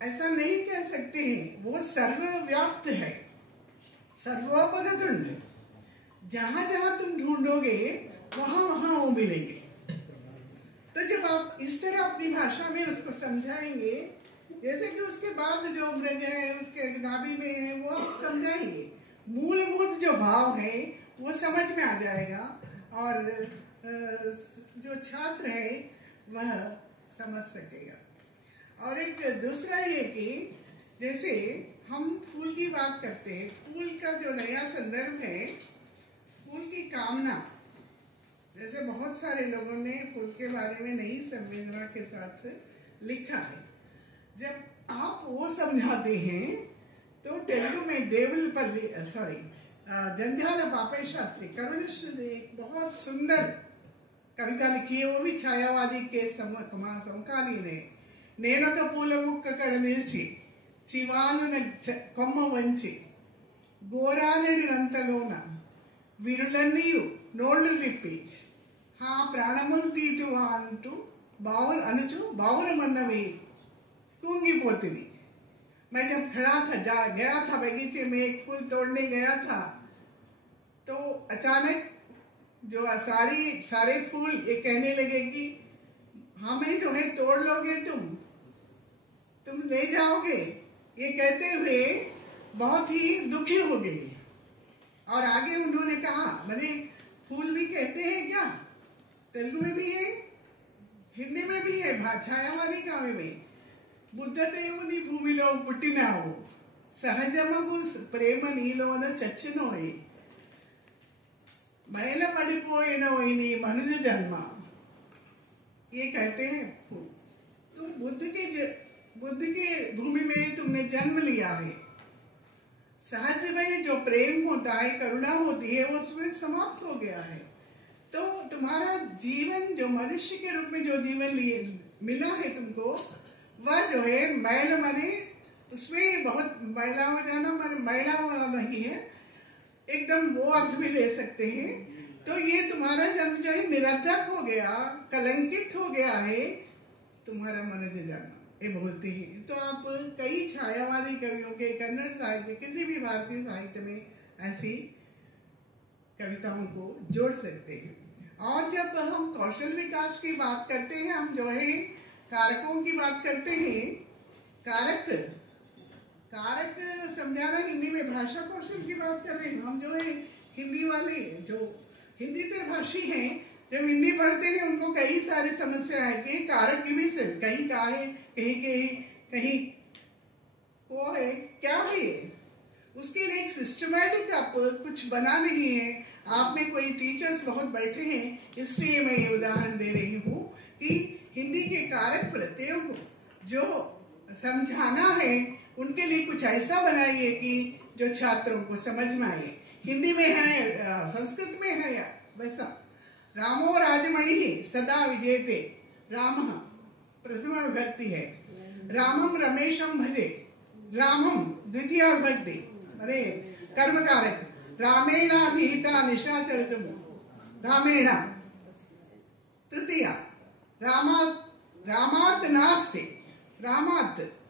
ऐसा नहीं कह सकते हैं, वो सर्वव्याप्त है, सर्वोपगतुंड। जहां जहां तुम ढूंढोगे वहां वहां वो मिलेंगे। तो जब आप इस तरह अपनी भाषा में उसको समझाएंगे, जैसे कि उसके बाद जो मृग है उसके नाभि में है वो आप समझाएंगे, मूलभूत जो भाव है वो समझ में आ जाएगा, और जो छात्र है वह समझ सकेगा। और एक दूसरा ये कि जैसे हम फूल की बात करते हैं, फूल का जो नया संदर्भ है, फूल की कामना, जैसे बहुत सारे लोगों ने फूल के बारे में नई संवेदना के साथ लिखा है। जब आप वो समझाते हैं तो तेलुगु में देवलपल्ली जंध्याल पापे शास्त्री करुणेश्वर ने एक बहुत सुंदर कविता लिखी है, वो भी छायावादी के समकालीन है। నేనొక పూల ముక్కక్కడ నిలిచి చివాలున కొమ్మ వంచి గోరానెడి రంతలోన విరులన్నీయు నోళ్లు విప్పి హా ప్రాణములు తీతువా అంటూ అనుచు బావురమన్నవి కూంగిపోతుంది। मैं जब खड़ा था गया था बगीचे में, एक फूल तोड़ने गया था, तो अचानक जो सारे फूल ये कहने लगे कि हमें जो है तोड़ लोगे तुम ले जाओगे। ये कहते हुए बहुत ही दुखी हो गई। और आगे उन्होंने कहा, मैंने फूल भी कहते हैं क्या, तेलुगु में भी है, हिंदी में भी है, छायावादी काव्य में, బుద్ధదేవుని భూమిలో పుట్టినావు సహజమగు ప్రేమ నీలోన చచ్చినోయి మైల పడిపోయినోయి నీ మనుజ జన్మ। ये कहते हैं तुम बुद्ध की भूमि में तुमने जन्म लिया है, सहज में जो प्रेम होता है, करुणा होती है, वो उसमें समाप्त हो गया है। तो तुम्हारा जीवन जो मनुष्य के रूप में जो जीवन मिला है तुमको, वह जो है मैल माने उसमें बहुत मैला हो जाना, मैला वाला नहीं है, एकदम वो अर्थ भी ले सकते हैं। तो ये तुम्हारा जन्म जो है निरर्थक हो गया, कलंकित हो गया है तुम्हारा मनुष्य जन्म, ये बोलते हैं। तो आप कई छायावादी कवियों के, कन्नड़ साहित्य, किसी भी भारतीय साहित्य में ऐसी कविताओं को जोड़ सकते हैं। और जब हम कौशल विकास की बात करते हैं, हम जो है कारकों की बात करते हैं, कारक समझाना हिंदी में भाषा कौशल की बात कर रहे हैं। हम जो है हिंदी वाले जो हिंदी भाषी हैं, जब हिंदी पढ़ते हैं उनको कई सारी समस्या आती है। कारक की भी कहीं का है, कहीं वो है, क्या है, उसके लिए एक सिस्टमैटिक आप कुछ बना नहीं है। आप में कोई टीचर्स बहुत बैठे हैं, इसलिए मैं ये उदाहरण दे रही हूँ कि हिंदी के कारक प्रत्ययों को जो समझाना है, उनके लिए कुछ ऐसा बनाइए कि जो छात्रों को समझ में आए। हिंदी में है, संस्कृत में है वैसा। रामो राजमणि सदा विजेते, राम प्रथम विभक्ति है। रामम रमेशम भजे, रामम द्वितीय विभक्ति, अरे कर्म कारक। रामेण भीता निशाचरितम, रामेण तृतीय। रामात्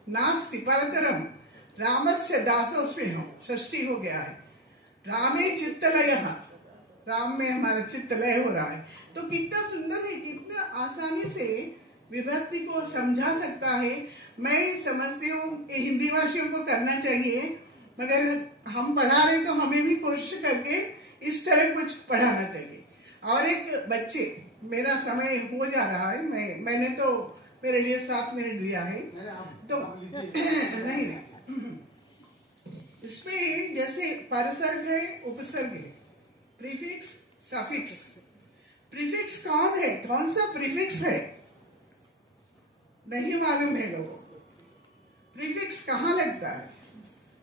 नास्ति परतरम, रामस्य दासोऽस्म्यहम्, षष्ठी हो गया है। रामे चित्तलयः, राम में हमारा चित्त लय हो रहा है। तो कितना सुंदर है, कितना आसानी से विभक्ति को समझा सकता है। मैं समझती हूँ कि हिंदी भाषियों को करना चाहिए, मगर हम पढ़ा रहे तो हमें भी कोशिश करके इस तरह कुछ पढ़ाना चाहिए। और एक बच्चे, मेरा समय हो जा रहा है, मैंने तो मेरे लिए 7 मिनट दिया है, तो नहीं इसमें जैसे परसर्ग है, उपसर्ग है, प्रीफिक्स, सफिक्स। प्रीफिक्स कौन है, कौन सा प्रीफिक्स है नहीं मालूम है लोगों को। प्रीफिक्स कहाँ लगता है,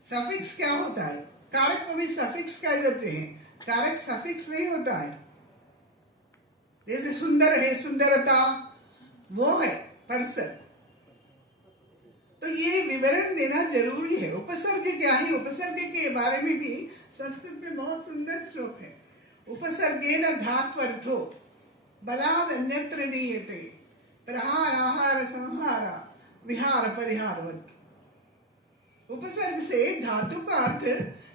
सफिक्स क्या होता है। कारक को भी सफिक्स कह देते हैं, कारक सफिक्स नहीं होता है। जैसे सुंदर है, सुंदरता, वो है परसर्ग। तो ये विवरण देना जरूरी है। उपसर्ग क्या है, उपसर्ग के बारे में भी संस्कृत में बहुत सुंदर श्लोक है। उपसर्गेन धात्वर्थो बलाद् अन्यत्र नीयते, प्रहार आहार संहार विहार परिहारवत्। उपसर्ग से धातु का अर्थ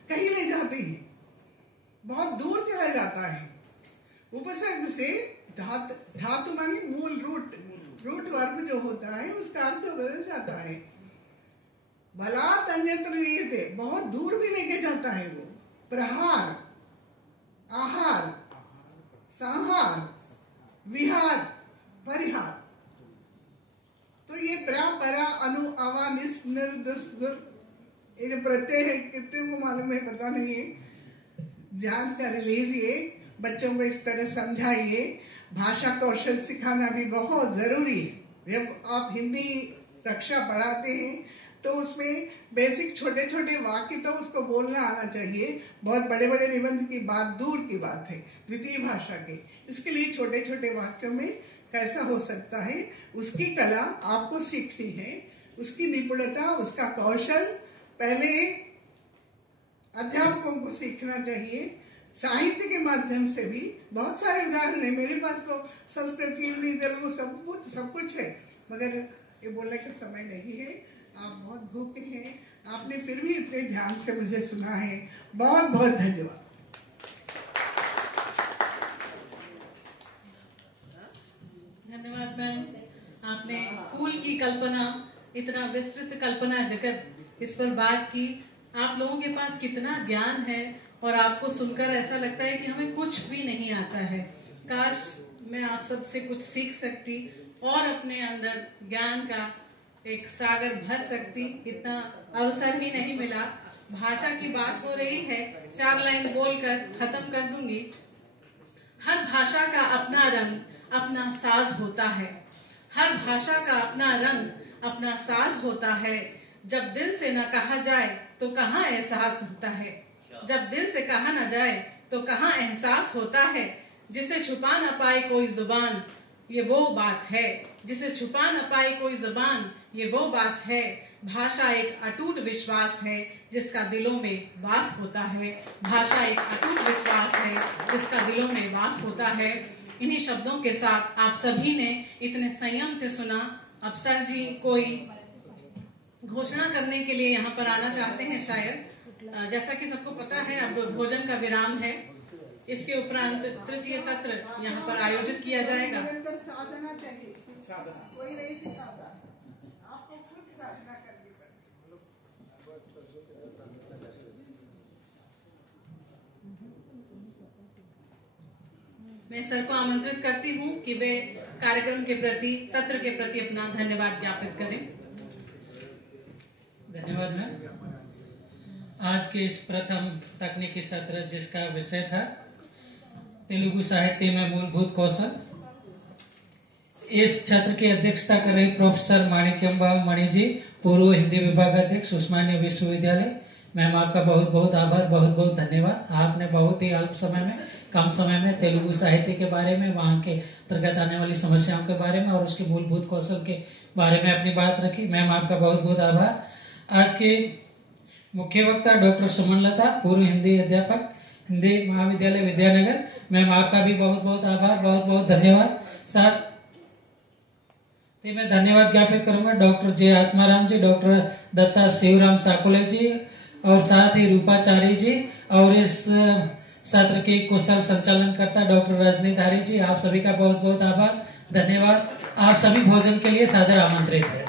कहीं ले जाते हैं, बहुत दूर चला जाता है। उपसर्ग से धातु मानी मूल, रूट वर्ब जो होता है उसका अर्थ बदल जाता है। बलात् अन्यत्र नीयते, बहुत दूर भी लेके जाता है वो। प्रहार, आहार, संहार, विहार, परिहार। तो ये प्रा, परा, अनु, अवा, निस, निर, दुस, दुर, ये जो प्रत्यय है कितने को मालूम है पता नहीं है, जानकारी लीजिए, बच्चों को इस तरह समझाइए। भाषा कौशल सिखाना भी बहुत जरूरी है। जब आप हिंदी कक्षा पढ़ाते हैं तो उसमें बेसिक छोटे छोटे वाक्य तो उसको बोलना आना चाहिए। बहुत बड़े बड़े निबंध की बात दूर की बात है द्वितीय भाषा के। इसके लिए छोटे छोटे वाक्यों में कैसा हो सकता है, उसकी कला आपको सीखनी है, उसकी निपुणता, उसका कौशल पहले अध्यापकों को सीखना चाहिए। साहित्य के माध्यम से भी बहुत सारे उदाहरण है मेरे पास, तो संस्कृत, हिंदी, तेलुगु सब कुछ है, मगर ये बोलने का समय नहीं है। आप बहुत भूखे हैं, आपने फिर भी इतने ध्यान से मुझे सुना है, बहुत बहुत धन्यवाद। धन्यवाद मैम, आपने फूल की कल्पना, इतना विस्तृत कल्पना जगत, इस पर बात की। आप लोगों के पास कितना ज्ञान है और आपको सुनकर ऐसा लगता है कि हमें कुछ भी नहीं आता है। काश मैं आप सबसे कुछ सीख सकती और अपने अंदर ज्ञान का एक सागर भर सकती, इतना अवसर ही नहीं मिला। भाषा की बात हो रही है, 4 लाइन बोलकर खत्म कर दूंगी। हर भाषा का अपना रंग, अपना साज होता है। हर भाषा का अपना रंग, अपना साज होता है। जब दिल से न कहा जाए तो कहाँ एहसास होता है, जब दिल से कहा न जाए तो कहाँ एहसास होता है। जिसे छुपा न पाए कोई जुबान, ये वो बात है। जिसे छुपा न पाए कोई जुबान, ये वो बात है। भाषा एक अटूट विश्वास है जिसका दिलों में वास होता है। भाषा एक अटूट विश्वास है जिसका दिलों में वास होता है। इन्हीं शब्दों के साथ आप सभी ने इतने संयम से सुना। अब सर जी कोई घोषणा करने के लिए यहाँ पर आना चाहते हैं शायद। जैसा कि सबको पता है अब भोजन का विराम है, इसके उपरांत तृतीय सत्र यहाँ पर आयोजित किया जाएगा। निरंतर साधना चाहिए, कोई नहीं सिखाता, आपको खुद साधना करनी पड़ेगी। मैं सर को आमंत्रित करती हूँ कि वे कार्यक्रम के प्रति, सत्र के प्रति अपना धन्यवाद ज्ञापित करें। धन्यवाद मैम। आज के इस प्रथम तकनीकी सत्र जिसका विषय था तेलुगु साहित्य में मूलभूत कौशल, इस छत्र की अध्यक्षता कर रही प्रोफेसर माणिक्यम्बा मणि जी, पूर्व हिंदी विभाग अध्यक्ष उस्मानिया विश्वविद्यालय। मैम आपका बहुत बहुत आभार, बहुत बहुत धन्यवाद। आपने बहुत ही अल्प समय में, कम समय में तेलुगु साहित्य के बारे में, वहाँ के अंतर्गत आने वाली समस्याओं के बारे में और उसके मूलभूत कौशल के बारे में अपनी बात रखी। मैम आपका बहुत बहुत आभार। आज के मुख्य वक्ता डॉक्टर सुमनलता, पूर्व हिंदी अध्यापक, हिंदी महाविद्यालय विद्यानगर। मैम आपका भी बहुत बहुत आभार, बहुत बहुत धन्यवाद। साथ तो मैं धन्यवाद ज्ञापित करूंगा डॉक्टर जे आत्माराम जी, डॉक्टर दत्ता शिवराम साकुले जी और साथ ही रूपाचारी जी और इस सत्र के कुशल संचालनकर्ता डॉक्टर रजनी धारी जी। आप सभी का बहुत बहुत आभार, धन्यवाद। आप सभी भोजन के लिए सादर आमंत्रित है।